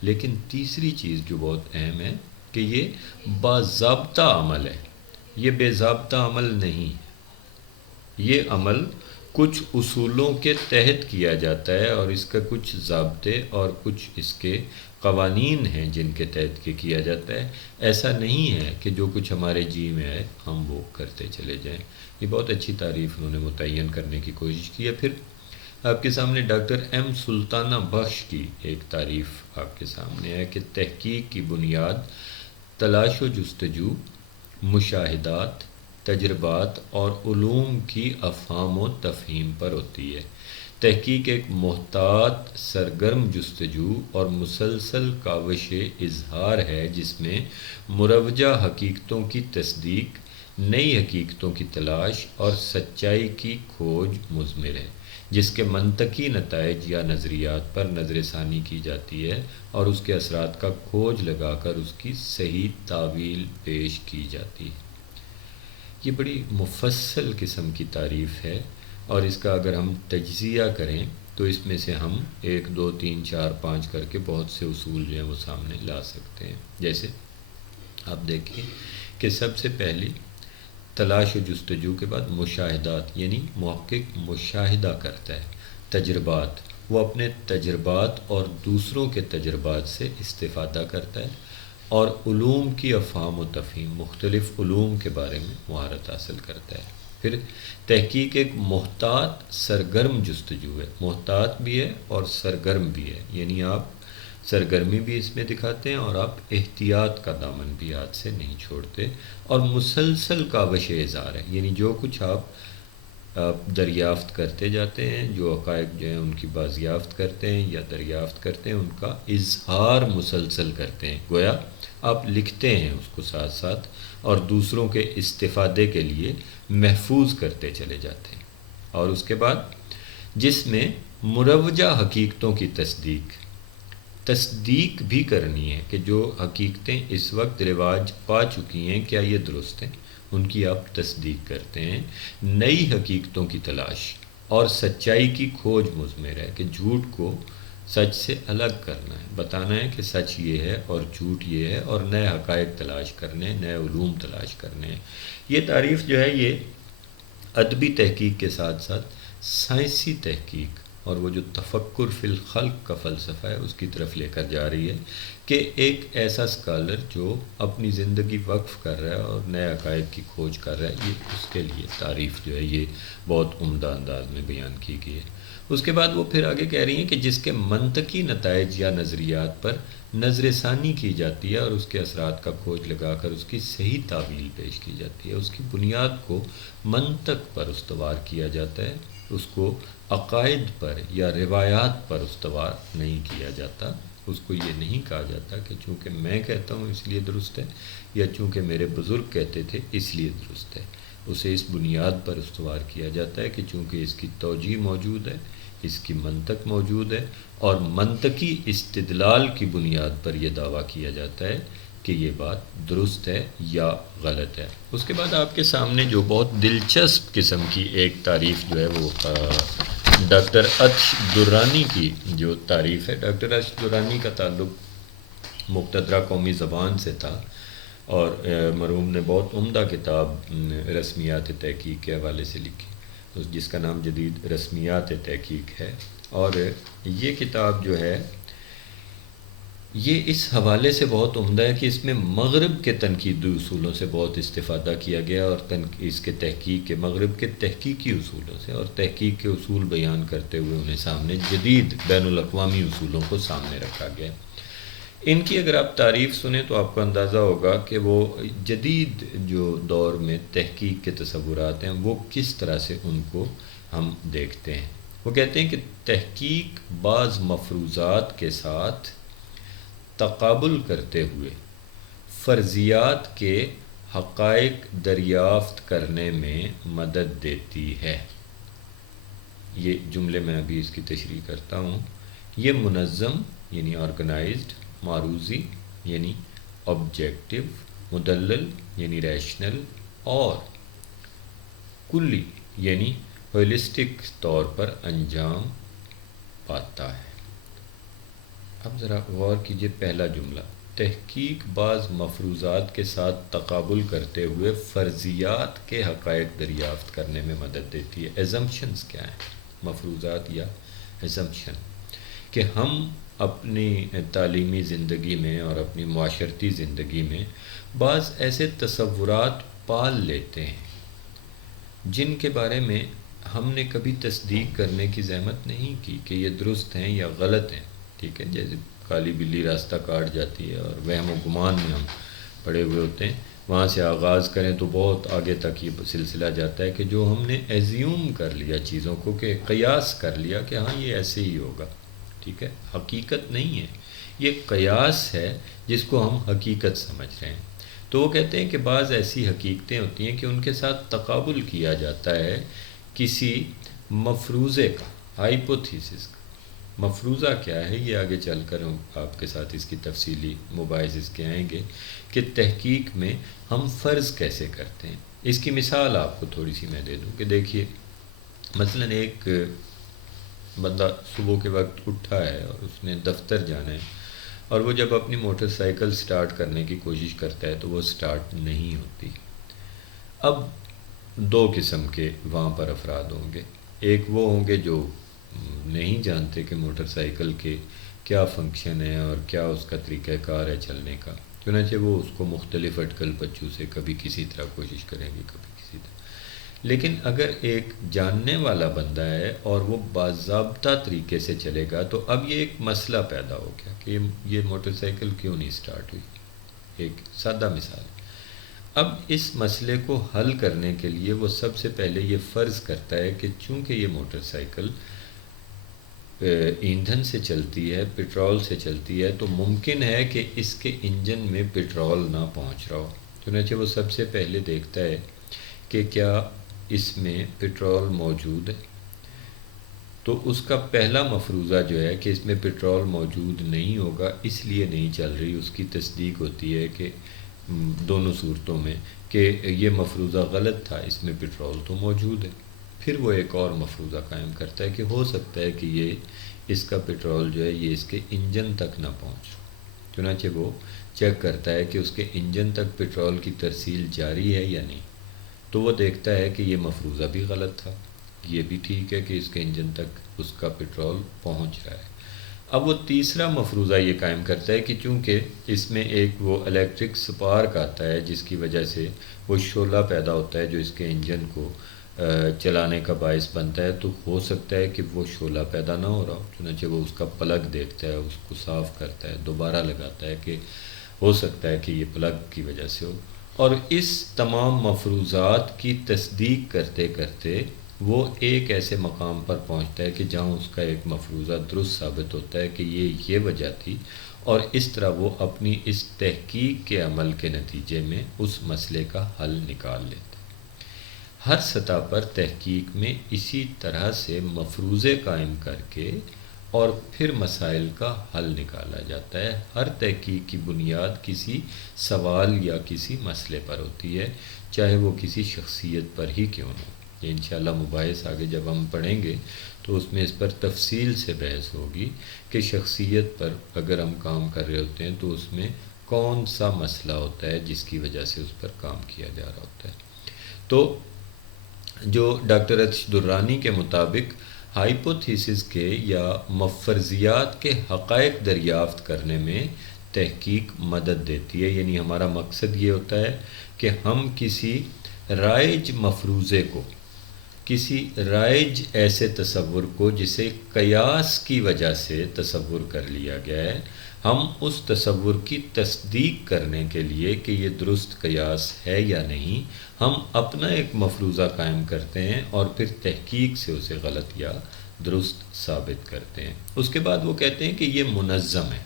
لیکن تیسری چیز جو بہت اہم ہے کہ یہ باضابطہ عمل ہے، یہ بے ضابطہ عمل نہیں ہے، یہ عمل کچھ اصولوں کے تحت کیا جاتا ہے اور اس کا کچھ ضابطے اور کچھ اس کے قوانین ہیں جن کے تحت کے کیا جاتا ہے۔ ایسا نہیں ہے کہ جو کچھ ہمارے جی میں ہے ہم وہ کرتے چلے جائیں۔ یہ بہت اچھی تعریف انہوں نے متعین کرنے کی کوشش کی ہے۔ پھر آپ کے سامنے ڈاکٹر ایم سلطانہ بخش کی ایک تعریف آپ کے سامنے ہے کہ تحقیق کی بنیاد تلاش و جستجو، مشاہدات، تجربات اور علوم کی افہام و تفہیم پر ہوتی ہے۔ تحقیق ایک محتاط سرگرم جستجو اور مسلسل کاوش اظہار ہے جس میں مروجہ حقیقتوں کی تصدیق، نئی حقیقتوں کی تلاش اور سچائی کی کھوج مضمر ہے، جس کے منطقی نتائج یا نظریات پر نظر ثانی کی جاتی ہے اور اس کے اثرات کا کھوج لگا کر اس کی صحیح تاویل پیش کی جاتی ہے۔ یہ بڑی مفصل قسم کی تعریف ہے اور اس کا اگر ہم تجزیہ کریں تو اس میں سے ہم 1 2 3 4 5 کر کے بہت سے اصول جو ہیں وہ سامنے لا سکتے ہیں۔ جیسے آپ دیکھیں کہ سب سے پہلی تلاش و جستجو کے بعد مشاہدات، یعنی محقق مشاہدہ کرتا ہے۔ تجربات، وہ اپنے تجربات اور دوسروں کے تجربات سے استفادہ کرتا ہے۔ اور علوم کی افہام و تفہیم، مختلف علوم کے بارے میں مہارت حاصل کرتا ہے۔ پھر تحقیق ایک محتاط سرگرم جستجو ہے، محتاط بھی ہے اور سرگرم بھی ہے، یعنی آپ سرگرمی بھی اس میں دکھاتے ہیں اور آپ احتیاط کا دامن بھی ہاتھ سے نہیں چھوڑتے، اور مسلسل کاوش اظہار ہے، یعنی جو کچھ آپ دریافت کرتے جاتے ہیں، جو حقائق جو ہیں ان کی بازیافت کرتے ہیں یا دریافت کرتے ہیں، ان کا اظہار مسلسل کرتے ہیں، گویا آپ لکھتے ہیں اس کو ساتھ ساتھ اور دوسروں کے استفادے کے لیے محفوظ کرتے چلے جاتے ہیں۔ اور اس کے بعد جس میں مروجہ حقیقتوں کی تصدیق بھی کرنی ہے کہ جو حقیقتیں اس وقت رواج پا چکی ہیں کیا یہ درست ہیں، ان کی آپ تصدیق کرتے ہیں۔ نئی حقیقتوں کی تلاش اور سچائی کی کھوج مضمر ہے کہ جھوٹ کو سچ سے الگ کرنا ہے، بتانا ہے کہ سچ یہ ہے اور جھوٹ یہ ہے، اور نئے حقائق تلاش کرنے، نئے علوم تلاش کرنے ہیں۔ یہ تعریف جو ہے یہ ادبی تحقیق کے ساتھ ساتھ سائنسی تحقیق اور وہ جو تفکر فی الخلق کا فلسفہ ہے اس کی طرف لے کر جا رہی ہے کہ ایک ایسا سکالر جو اپنی زندگی وقف کر رہا ہے اور نئے حقائق کی کھوج کر رہا ہے، یہ اس کے لیے تعریف جو ہے یہ بہت عمدہ انداز میں بیان کی گئی ہے۔ اس کے بعد وہ پھر آگے کہہ رہی ہیں کہ جس کے منطقی نتائج یا نظریات پر نظر ثانی کی جاتی ہے اور اس کے اثرات کا کھوج لگا کر اس کی صحیح تعویل پیش کی جاتی ہے۔ اس کی بنیاد کو منطق پر استوار کیا جاتا ہے، اس کو عقائد پر یا روایات پر استوار نہیں کیا جاتا۔ اس کو یہ نہیں کہا جاتا کہ چونکہ میں کہتا ہوں اس لیے درست ہے یا چونکہ میرے بزرگ کہتے تھے اس لیے درست ہے۔ اسے اس بنیاد پر استوار کیا جاتا ہے کہ چونکہ اس کی توجیہ موجود ہے، اس کی منطق موجود ہے، اور منطقی استدلال کی بنیاد پر یہ دعویٰ کیا جاتا ہے کہ یہ بات درست ہے یا غلط ہے۔ اس کے بعد آپ کے سامنے جو بہت دلچسپ قسم کی ایک تعریف جو ہے وہ ڈاکٹر ارش درانی کی جو تعریف ہے۔ ڈاکٹر ارش درانی کا تعلق مقتدرہ قومی زبان سے تھا اور مرحوم نے بہت عمدہ کتاب رسمیات تحقیق کے حوالے سے لکھی جس کا نام جدید رسمیات تحقیق ہے، اور یہ کتاب جو ہے یہ اس حوالے سے بہت عمدہ ہے کہ اس میں مغرب کے تنقیدی اصولوں سے بہت استفادہ کیا گیا اور اس کے تحقیق کے مغرب کے تحقیقی اصولوں سے، اور تحقیق کے اصول بیان کرتے ہوئے انہیں سامنے جدید بین الاقوامی اصولوں کو سامنے رکھا گیا۔ ان کی اگر آپ تعریف سنیں تو آپ کو اندازہ ہوگا کہ وہ جدید جو دور میں تحقیق کے تصورات ہیں وہ کس طرح سے ان کو ہم دیکھتے ہیں۔ وہ کہتے ہیں کہ تحقیق بعض مفروضات کے ساتھ تقابل کرتے ہوئے فرضیات کے حقائق دریافت کرنے میں مدد دیتی ہے۔ یہ جملے میں ابھی اس کی تشریح کرتا ہوں۔ یہ منظم یعنی آرگنائزڈ، معروضی یعنی آبجیکٹو، مدلل یعنی ریشنل، اور کلی یعنی ہولسٹک طور پر انجام پاتا ہے۔ اب ذرا غور کیجئے پہلا جملہ، تحقیق بعض مفروضات کے ساتھ تقابل کرتے ہوئے فرضیات کے حقائق دریافت کرنے میں مدد دیتی ہے۔ ایزمپشنز کیا ہیں؟ مفروضات یا ایزمپشن، کہ ہم اپنی تعلیمی زندگی میں اور اپنی معاشرتی زندگی میں بعض ایسے تصورات پال لیتے ہیں جن کے بارے میں ہم نے کبھی تصدیق کرنے کی زحمت نہیں کی کہ یہ درست ہیں یا غلط ہیں۔ ٹھیک ہے، جیسے کالی بلی راستہ کاٹ جاتی ہے اور وہم و گمان میں ہم پڑے ہوئے ہوتے ہیں، وہاں سے آغاز کریں تو بہت آگے تک یہ سلسلہ جاتا ہے کہ جو ہم نے ایزیوم کر لیا چیزوں کو، کہ قیاس کر لیا کہ ہاں یہ ایسے ہی ہوگا۔ ٹھیک ہے، حقیقت نہیں ہے، یہ قیاس ہے جس کو ہم حقیقت سمجھ رہے ہیں۔ تو وہ کہتے ہیں کہ بعض ایسی حقیقتیں ہوتی ہیں کہ ان کے ساتھ تقابل کیا جاتا ہے کسی مفروضے کا، ہائپوتھیسس کا۔ مفروضہ کیا ہے یہ آگے چل کر ہم آپ کے ساتھ اس کی تفصیلی مباحث اس کے آئیں گے کہ تحقیق میں ہم فرض کیسے کرتے ہیں۔ اس کی مثال آپ کو تھوڑی سی میں دے دوں کہ دیکھیے، مثلا ایک بندہ صبح کے وقت اٹھا ہے اور اس نے دفتر جانا ہے، اور وہ جب اپنی موٹر سائیکل سٹارٹ کرنے کی کوشش کرتا ہے تو وہ سٹارٹ نہیں ہوتی۔ اب دو قسم کے وہاں پر افراد ہوں گے، ایک وہ ہوں گے جو نہیں جانتے کہ موٹر سائیکل کے کیا فنکشن ہے اور کیا اس کا طریقہ کار ہے چلنے کا، چنانچہ وہ اس کو مختلف اٹکل پچو سے کبھی کسی طرح کوشش کریں گے، کبھی کسی طرح۔ لیکن اگر ایک جاننے والا بندہ ہے اور وہ باضابطہ طریقے سے چلے گا تو اب یہ ایک مسئلہ پیدا ہو گیا کہ یہ موٹر سائیکل کیوں نہیں سٹارٹ ہوئی۔ ایک سادہ مثال، اب اس مسئلے کو حل کرنے کے لیے وہ سب سے پہلے یہ فرض کرتا ہے کہ چونکہ یہ موٹر سائیکل ایندھن سے چلتی ہے، پٹرول سے چلتی ہے، تو ممکن ہے کہ اس کے انجن میں پٹرول نہ پہنچ رہا ہو۔ چنانچہ وہ سب سے پہلے دیکھتا ہے کہ کیا اس میں پٹرول موجود ہے۔ تو اس کا پہلا مفروضہ جو ہے کہ اس میں پٹرول موجود نہیں ہوگا، اس لیے نہیں چل رہی، اس کی تصدیق ہوتی ہے کہ دونوں صورتوں میں کہ یہ مفروضہ غلط تھا، اس میں پٹرول تو موجود ہے۔ پھر وہ ایک اور مفروضہ قائم کرتا ہے کہ ہو سکتا ہے کہ یہ اس کا پٹرول جو ہے یہ اس کے انجن تک نہ پہنچ۔ چنانچہ وہ چیک کرتا ہے کہ اس کے انجن تک پٹرول کی ترسیل جاری ہے یا نہیں، تو وہ دیکھتا ہے کہ یہ مفروضہ بھی غلط تھا، یہ بھی ٹھیک ہے کہ اس کے انجن تک اس کا پٹرول پہنچ رہا ہے۔ اب وہ تیسرا مفروضہ یہ قائم کرتا ہے کہ چونکہ اس میں ایک وہ الیکٹرک سپارک آتا ہے جس کی وجہ سے وہ شعلہ پیدا ہوتا ہے جو اس کے انجن کو چلانے کا باعث بنتا ہے، تو ہو سکتا ہے کہ وہ شعلہ پیدا نہ ہو رہا ہو۔ چنانچہ وہ اس کا پلگ دیکھتا ہے، اس کو صاف کرتا ہے، دوبارہ لگاتا ہے کہ ہو سکتا ہے کہ یہ پلگ کی وجہ سے ہو، اور اس تمام مفروضات کی تصدیق کرتے کرتے وہ ایک ایسے مقام پر پہنچتا ہے کہ جہاں اس کا ایک مفروضہ درست ثابت ہوتا ہے کہ یہ وجہ تھی، اور اس طرح وہ اپنی اس تحقیق کے عمل کے نتیجے میں اس مسئلے کا حل نکال لیتا ہے۔ ہر سطح پر تحقیق میں اسی طرح سے مفروضے قائم کر کے اور پھر مسائل کا حل نکالا جاتا ہے۔ ہر تحقیق کی بنیاد کسی سوال یا کسی مسئلے پر ہوتی ہے، چاہے وہ کسی شخصیت پر ہی کیوں نہ۔ یہ انشاءاللہ مباحث آگے جب ہم پڑھیں گے تو اس میں اس پر تفصیل سے بحث ہوگی کہ شخصیت پر اگر ہم کام کر رہے ہوتے ہیں تو اس میں کون سا مسئلہ ہوتا ہے جس کی وجہ سے اس پر کام کیا جا رہا ہوتا ہے۔ تو جو ڈاکٹر ارشد درانی کے مطابق ہائپوتھیسس کے یا فرضیات کے حقائق دریافت کرنے میں تحقیق مدد دیتی ہے، یعنی ہمارا مقصد یہ ہوتا ہے کہ ہم کسی رائج مفروضے کو، کسی رائج ایسے تصور کو جسے قیاس کی وجہ سے تصور کر لیا گیا ہے، ہم اس تصور کی تصدیق کرنے کے لیے کہ یہ درست قیاس ہے یا نہیں، ہم اپنا ایک مفروضہ قائم کرتے ہیں اور پھر تحقیق سے اسے غلط یا درست ثابت کرتے ہیں۔ اس کے بعد وہ کہتے ہیں کہ یہ منظم ہے،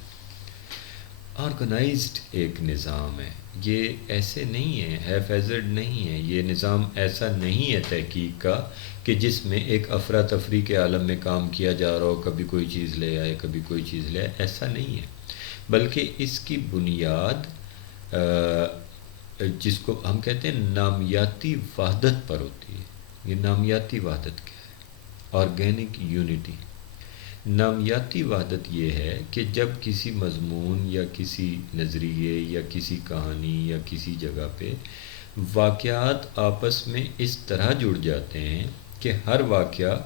آرگنائزڈ ایک نظام ہے، یہ ایسے نہیں ہے، ہیفیزڈ نہیں ہے، یہ نظام ایسا نہیں ہے تحقیق کا کہ جس میں ایک افراتفری کے عالم میں کام کیا جا رہا ہو، کبھی کوئی چیز لے آئے کبھی کوئی چیز لے آئے، ایسا نہیں ہے، بلکہ اس کی بنیاد جس کو ہم کہتے ہیں نامیاتی وحدت پر ہوتی ہے۔ یہ نامیاتی وحدت کیا ہے؟ Organic unity. نامیاتی وحدت یہ ہے کہ جب کسی مضمون یا کسی نظریے یا کسی کہانی یا کسی جگہ پہ واقعات آپس میں اس طرح جڑ جاتے ہیں کہ ہر واقعہ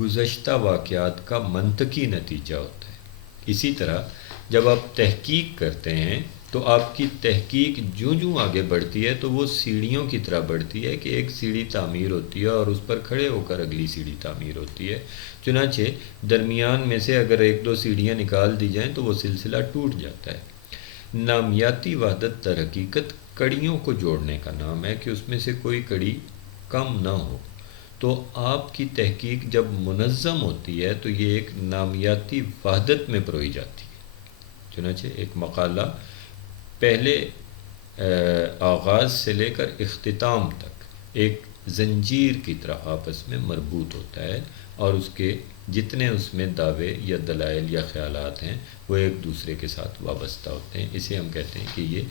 گزشتہ واقعات کا منطقی نتیجہ ہوتا ہے۔ اسی طرح جب آپ تحقیق کرتے ہیں تو آپ کی تحقیق جوں جوں آگے بڑھتی ہے تو وہ سیڑھیوں کی طرح بڑھتی ہے کہ ایک سیڑھی تعمیر ہوتی ہے اور اس پر کھڑے ہو کر اگلی سیڑھی تعمیر ہوتی ہے، چنانچہ درمیان میں سے اگر ایک دو سیڑھیاں نکال دی جائیں تو وہ سلسلہ ٹوٹ جاتا ہے۔ نامیاتی وحدت در حقیقت کڑیوں کو جوڑنے کا نام ہے کہ اس میں سے کوئی کڑی کم نہ ہو۔ تو آپ کی تحقیق جب منظم ہوتی ہے تو یہ ایک نامیاتی وحدت میں پروئی جاتی ہے۔ چنانچہ ایک مقالہ پہلے آغاز سے لے کر اختتام تک ایک زنجیر کی طرح آپس میں مربوط ہوتا ہے، اور اس کے جتنے اس میں دعوے یا دلائل یا خیالات ہیں وہ ایک دوسرے کے ساتھ وابستہ ہوتے ہیں۔ اسے ہم کہتے ہیں کہ یہ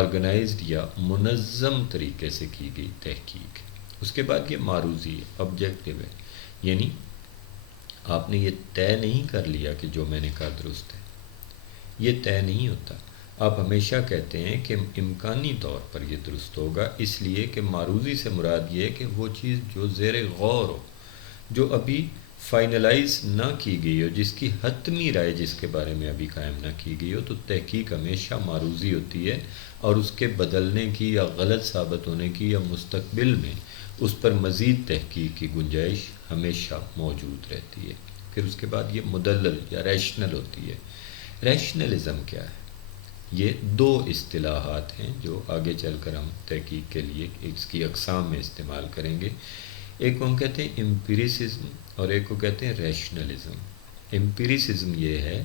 آرگنائزڈ یا منظم طریقے سے کی گئی تحقیق ہے۔ اس کے بعد یہ معروضی ہے، آبجیکٹیو ہے، یعنی آپ نے یہ طے نہیں کر لیا کہ جو میں نے کہا درست ہے، یہ طے نہیں ہوتا۔ آپ ہمیشہ کہتے ہیں کہ امکانی طور پر یہ درست ہوگا، اس لیے کہ معروضی سے مراد یہ ہے کہ وہ چیز جو زیر غور ہو، جو ابھی فائنلائز نہ کی گئی ہو، جس کی حتمی رائے جس کے بارے میں ابھی قائم نہ کی گئی ہو، تو تحقیق ہمیشہ معروضی ہوتی ہے، اور اس کے بدلنے کی یا غلط ثابت ہونے کی یا مستقبل میں اس پر مزید تحقیق کی گنجائش ہمیشہ موجود رہتی ہے۔ پھر اس کے بعد یہ مدلل یا ریشنل ہوتی ہے۔ ریشنلزم کیا ہے؟ یہ دو اصطلاحات ہیں جو آگے چل کر ہم تحقیق کے لیے اس کی اقسام میں استعمال کریں گے۔ ایک کو ہم کہتے ہیں امپیریسزم اور ایک کو کہتے ہیں ریشنلزم۔ امپیریسزم یہ ہے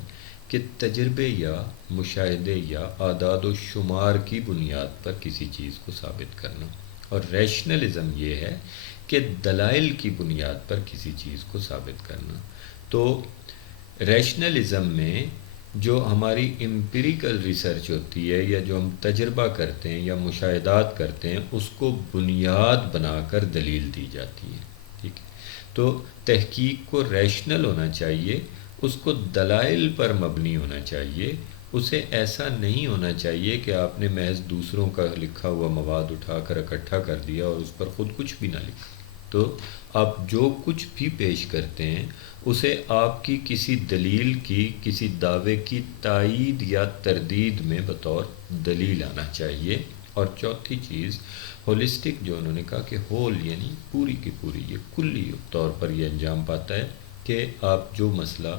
کہ تجربے یا مشاہدے یا اعداد و شمار کی بنیاد پر کسی چیز کو ثابت کرنا، اور ریشنلزم یہ ہے کہ دلائل کی بنیاد پر کسی چیز کو ثابت کرنا۔ تو ریشنلزم میں جو ہماری امپیریکل ریسرچ ہوتی ہے یا جو ہم تجربہ کرتے ہیں یا مشاہدات کرتے ہیں، اس کو بنیاد بنا کر دلیل دی جاتی ہے، ٹھیک ہے۔ تو تحقیق کو ریشنل ہونا چاہیے، اس کو دلائل پر مبنی ہونا چاہیے، اسے ایسا نہیں ہونا چاہیے کہ آپ نے محض دوسروں کا لکھا ہوا مواد اٹھا کر اکٹھا کر دیا اور اس پر خود کچھ بھی نہ لکھا۔ تو آپ جو کچھ بھی پیش کرتے ہیں اسے آپ کی کسی دلیل کی، کسی دعوے کی تائید یا تردید میں بطور دلیل آنا چاہیے۔ اور چوتھی چیز ہولسٹک، جو انہوں نے کہا کہ ہول یعنی پوری کی پوری، یہ کلی طور پر یہ انجام پاتا ہے کہ آپ جو مسئلہ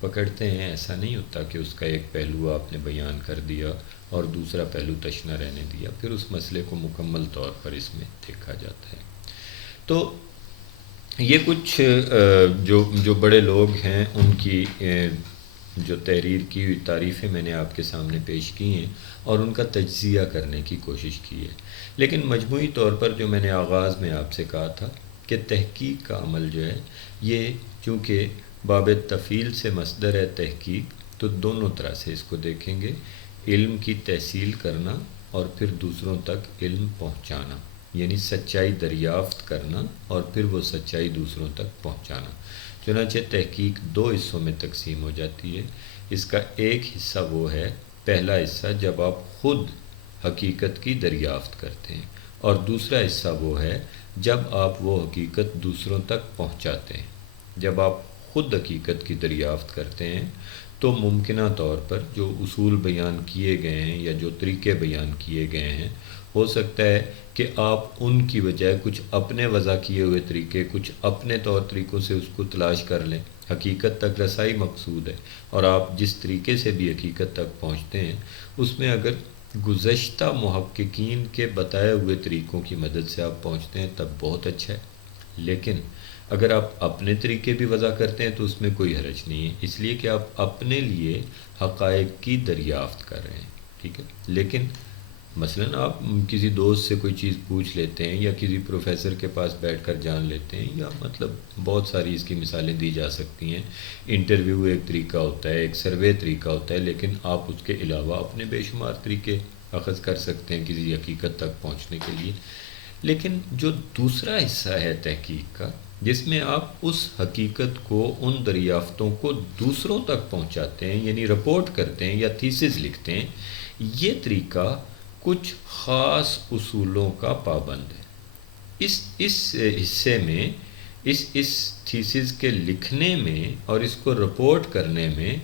پکڑتے ہیں ایسا نہیں ہوتا کہ اس کا ایک پہلو آپ نے بیان کر دیا اور دوسرا پہلو تشنہ رہنے دیا، پھر اس مسئلے کو مکمل طور پر اس میں دیکھا جاتا ہے۔ تو یہ کچھ جو بڑے لوگ ہیں ان کی جو تحریر کی ہوئی تعریفیں میں نے آپ کے سامنے پیش کی ہیں اور ان کا تجزیہ کرنے کی کوشش کی ہے، لیکن مجموعی طور پر جو میں نے آغاز میں آپ سے کہا تھا کہ تحقیق کا عمل جو ہے یہ چونکہ باب تفعیل سے مصدر ہے تحقیق، تو دونوں طرح سے اس کو دیکھیں گے، علم کی تحصیل کرنا اور پھر دوسروں تک علم پہنچانا، یعنی سچائی دریافت کرنا اور پھر وہ سچائی دوسروں تک پہنچانا۔ چنانچہ تحقیق دو حصوں میں تقسیم ہو جاتی ہے۔ اس کا ایک حصہ وہ ہے، پہلا حصہ جب آپ خود حقیقت کی دریافت کرتے ہیں، اور دوسرا حصہ وہ ہے جب آپ وہ حقیقت دوسروں تک پہنچاتے ہیں۔ جب آپ خود حقیقت کی دریافت کرتے ہیں تو ممکنہ طور پر جو اصول بیان کیے گئے ہیں یا جو طریقے بیان کیے گئے ہیں، ہو سکتا ہے کہ آپ ان کی بجائے کچھ اپنے وضع کیے ہوئے طریقے، کچھ اپنے طور طریقوں سے اس کو تلاش کر لیں۔ حقیقت تک رسائی مقصود ہے، اور آپ جس طریقے سے بھی حقیقت تک پہنچتے ہیں اس میں اگر گزشتہ محققین کے بتائے ہوئے طریقوں کی مدد سے آپ پہنچتے ہیں تب بہت اچھا ہے، لیکن اگر آپ اپنے طریقے بھی وضع کرتے ہیں تو اس میں کوئی حرج نہیں ہے، اس لیے کہ آپ اپنے لیے حقائق کی دریافت کر رہے ہیں، ٹھیک ہے۔ لیکن مثلاً آپ کسی دوست سے کوئی چیز پوچھ لیتے ہیں یا کسی پروفیسر کے پاس بیٹھ کر جان لیتے ہیں، یا مطلب بہت ساری اس کی مثالیں دی جا سکتی ہیں۔ انٹرویو ایک طریقہ ہوتا ہے، ایک سروے طریقہ ہوتا ہے، لیکن آپ اس کے علاوہ اپنے بے شمار طریقے اخذ کر سکتے ہیں کسی حقیقت تک پہنچنے کے لیے۔ لیکن جو دوسرا حصہ ہے تحقیق کا، جس میں آپ اس حقیقت کو، ان دریافتوں کو دوسروں تک پہنچاتے ہیں، یعنی رپورٹ کرتے ہیں یا تھیسز لکھتے ہیں، یہ طریقہ کچھ خاص اصولوں کا پابند ہے۔ اس حصے میں، اس تھیسز کے لکھنے میں اور اس کو رپورٹ کرنے میں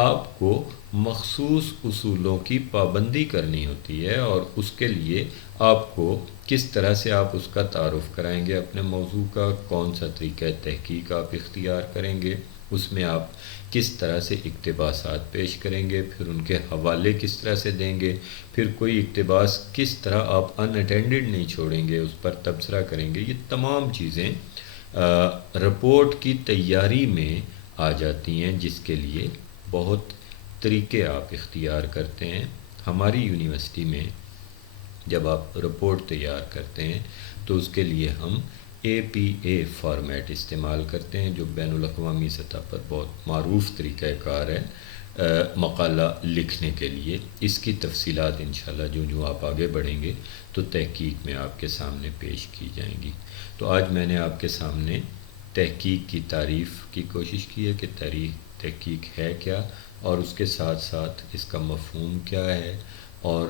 آپ کو مخصوص اصولوں کی پابندی کرنی ہوتی ہے، اور اس کے لیے آپ کو کس طرح سے آپ اس کا تعارف کرائیں گے اپنے موضوع کا، کون سا طریقہ تحقیق آپ اختیار کریں گے، اس میں آپ کس طرح سے اقتباسات پیش کریں گے، پھر ان کے حوالے کس طرح سے دیں گے، پھر کوئی اقتباس کس طرح آپ ان اٹینڈڈ نہیں چھوڑیں گے، اس پر تبصرہ کریں گے۔ یہ تمام چیزیں رپورٹ کی تیاری میں آ جاتی ہیں، جس کے لیے بہت طریقے آپ اختیار کرتے ہیں۔ ہماری یونیورسٹی میں جب آپ رپورٹ تیار کرتے ہیں تو اس کے لیے ہم APA فارمیٹ استعمال کرتے ہیں، جو بین الاقوامی سطح پر بہت معروف طریقہ کار ہے مقالہ لکھنے کے لیے۔ اس کی تفصیلات انشاءاللہ جو آپ آگے بڑھیں گے تو تحقیق میں آپ کے سامنے پیش کی جائیں گی۔ تو آج میں نے آپ کے سامنے تحقیق کی تعریف کی کوشش کی ہے کہ تحقیق ہے کیا، اور اس کے ساتھ ساتھ اس کا مفہوم کیا ہے، اور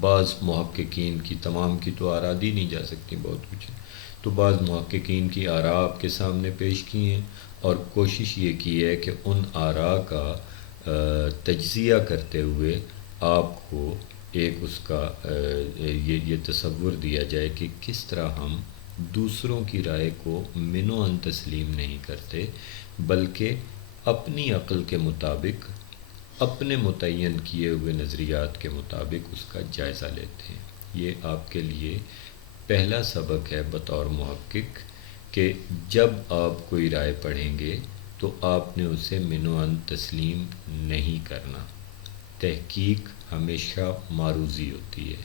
بعض محققین کی، تمام کی تو آراء دی نہیں جا سکتی، بہت کچھ ہے، تو بعض محققین کی آراء آپ کے سامنے پیش کی ہیں، اور کوشش یہ کی ہے کہ ان آراء کا تجزیہ کرتے ہوئے آپ کو ایک اس کا یہ تصور دیا جائے کہ کس طرح ہم دوسروں کی رائے کو من و عن تسلیم نہیں کرتے، بلکہ اپنی عقل کے مطابق، اپنے متعین کیے ہوئے نظریات کے مطابق اس کا جائزہ لیتے ہیں۔ یہ آپ کے لیے پہلا سبق ہے بطور محقق کہ جب آپ کوئی رائے پڑھیں گے تو آپ نے اسے من و عن تسلیم نہیں کرنا۔ تحقیق ہمیشہ معروضی ہوتی ہے،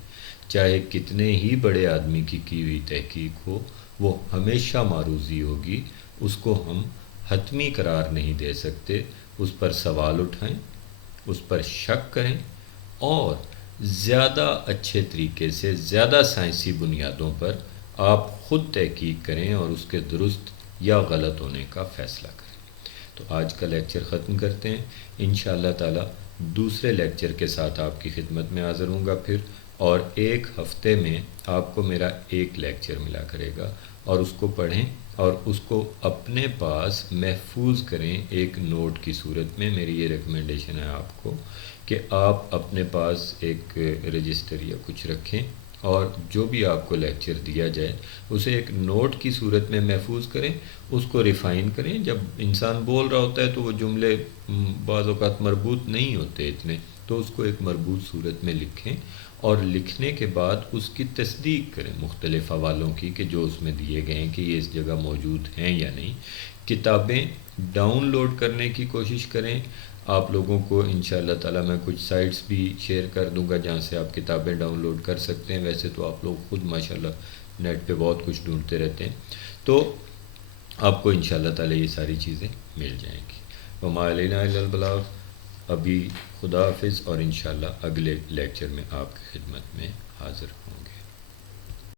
چاہے کتنے ہی بڑے آدمی کی ہوئی تحقیق ہو، وہ ہمیشہ معروضی ہوگی، اس کو ہم حتمی قرار نہیں دے سکتے۔ اس پر سوال اٹھائیں، اس پر شک کریں، اور زیادہ اچھے طریقے سے، زیادہ سائنسی بنیادوں پر آپ خود تحقیق کریں اور اس کے درست یا غلط ہونے کا فیصلہ کریں۔ تو آج کا لیکچر ختم کرتے ہیں، انشاءاللہ تعالی دوسرے لیکچر کے ساتھ آپ کی خدمت میں حاضر ہوں گا پھر، اور ایک ہفتے میں آپ کو میرا ایک لیکچر ملا کرے گا، اور اس کو پڑھیں اور اس کو اپنے پاس محفوظ کریں ایک نوٹ کی صورت میں۔ میری یہ ریکمنڈیشن ہے آپ کو کہ آپ اپنے پاس ایک رجسٹر یا کچھ رکھیں، اور جو بھی آپ کو لیکچر دیا جائے اسے ایک نوٹ کی صورت میں محفوظ کریں، اس کو ریفائن کریں۔ جب انسان بول رہا ہوتا ہے تو وہ جملے بعض اوقات مربوط نہیں ہوتے اتنے، تو اس کو ایک مربوط صورت میں لکھیں، اور لکھنے کے بعد اس کی تصدیق کریں مختلف حوالوں کی کہ جو اس میں دیے گئے ہیں کہ یہ اس جگہ موجود ہیں یا نہیں۔ کتابیں ڈاؤن لوڈ کرنے کی کوشش کریں۔ آپ لوگوں کو انشاءاللہ تعالی میں کچھ سائٹس بھی شیئر کر دوں گا جہاں سے آپ کتابیں ڈاؤن لوڈ کر سکتے ہیں۔ ویسے تو آپ لوگ خود ماشاءاللہ نیٹ پہ بہت کچھ ڈھونڈتے رہتے ہیں، تو آپ کو انشاءاللہ تعالی یہ ساری چیزیں مل جائیں گی۔ وما علینا الا البلاغ۔ ابھی خدا حافظ، اور انشاءاللہ اگلے لیکچر میں آپ کی خدمت میں حاضر ہوں۔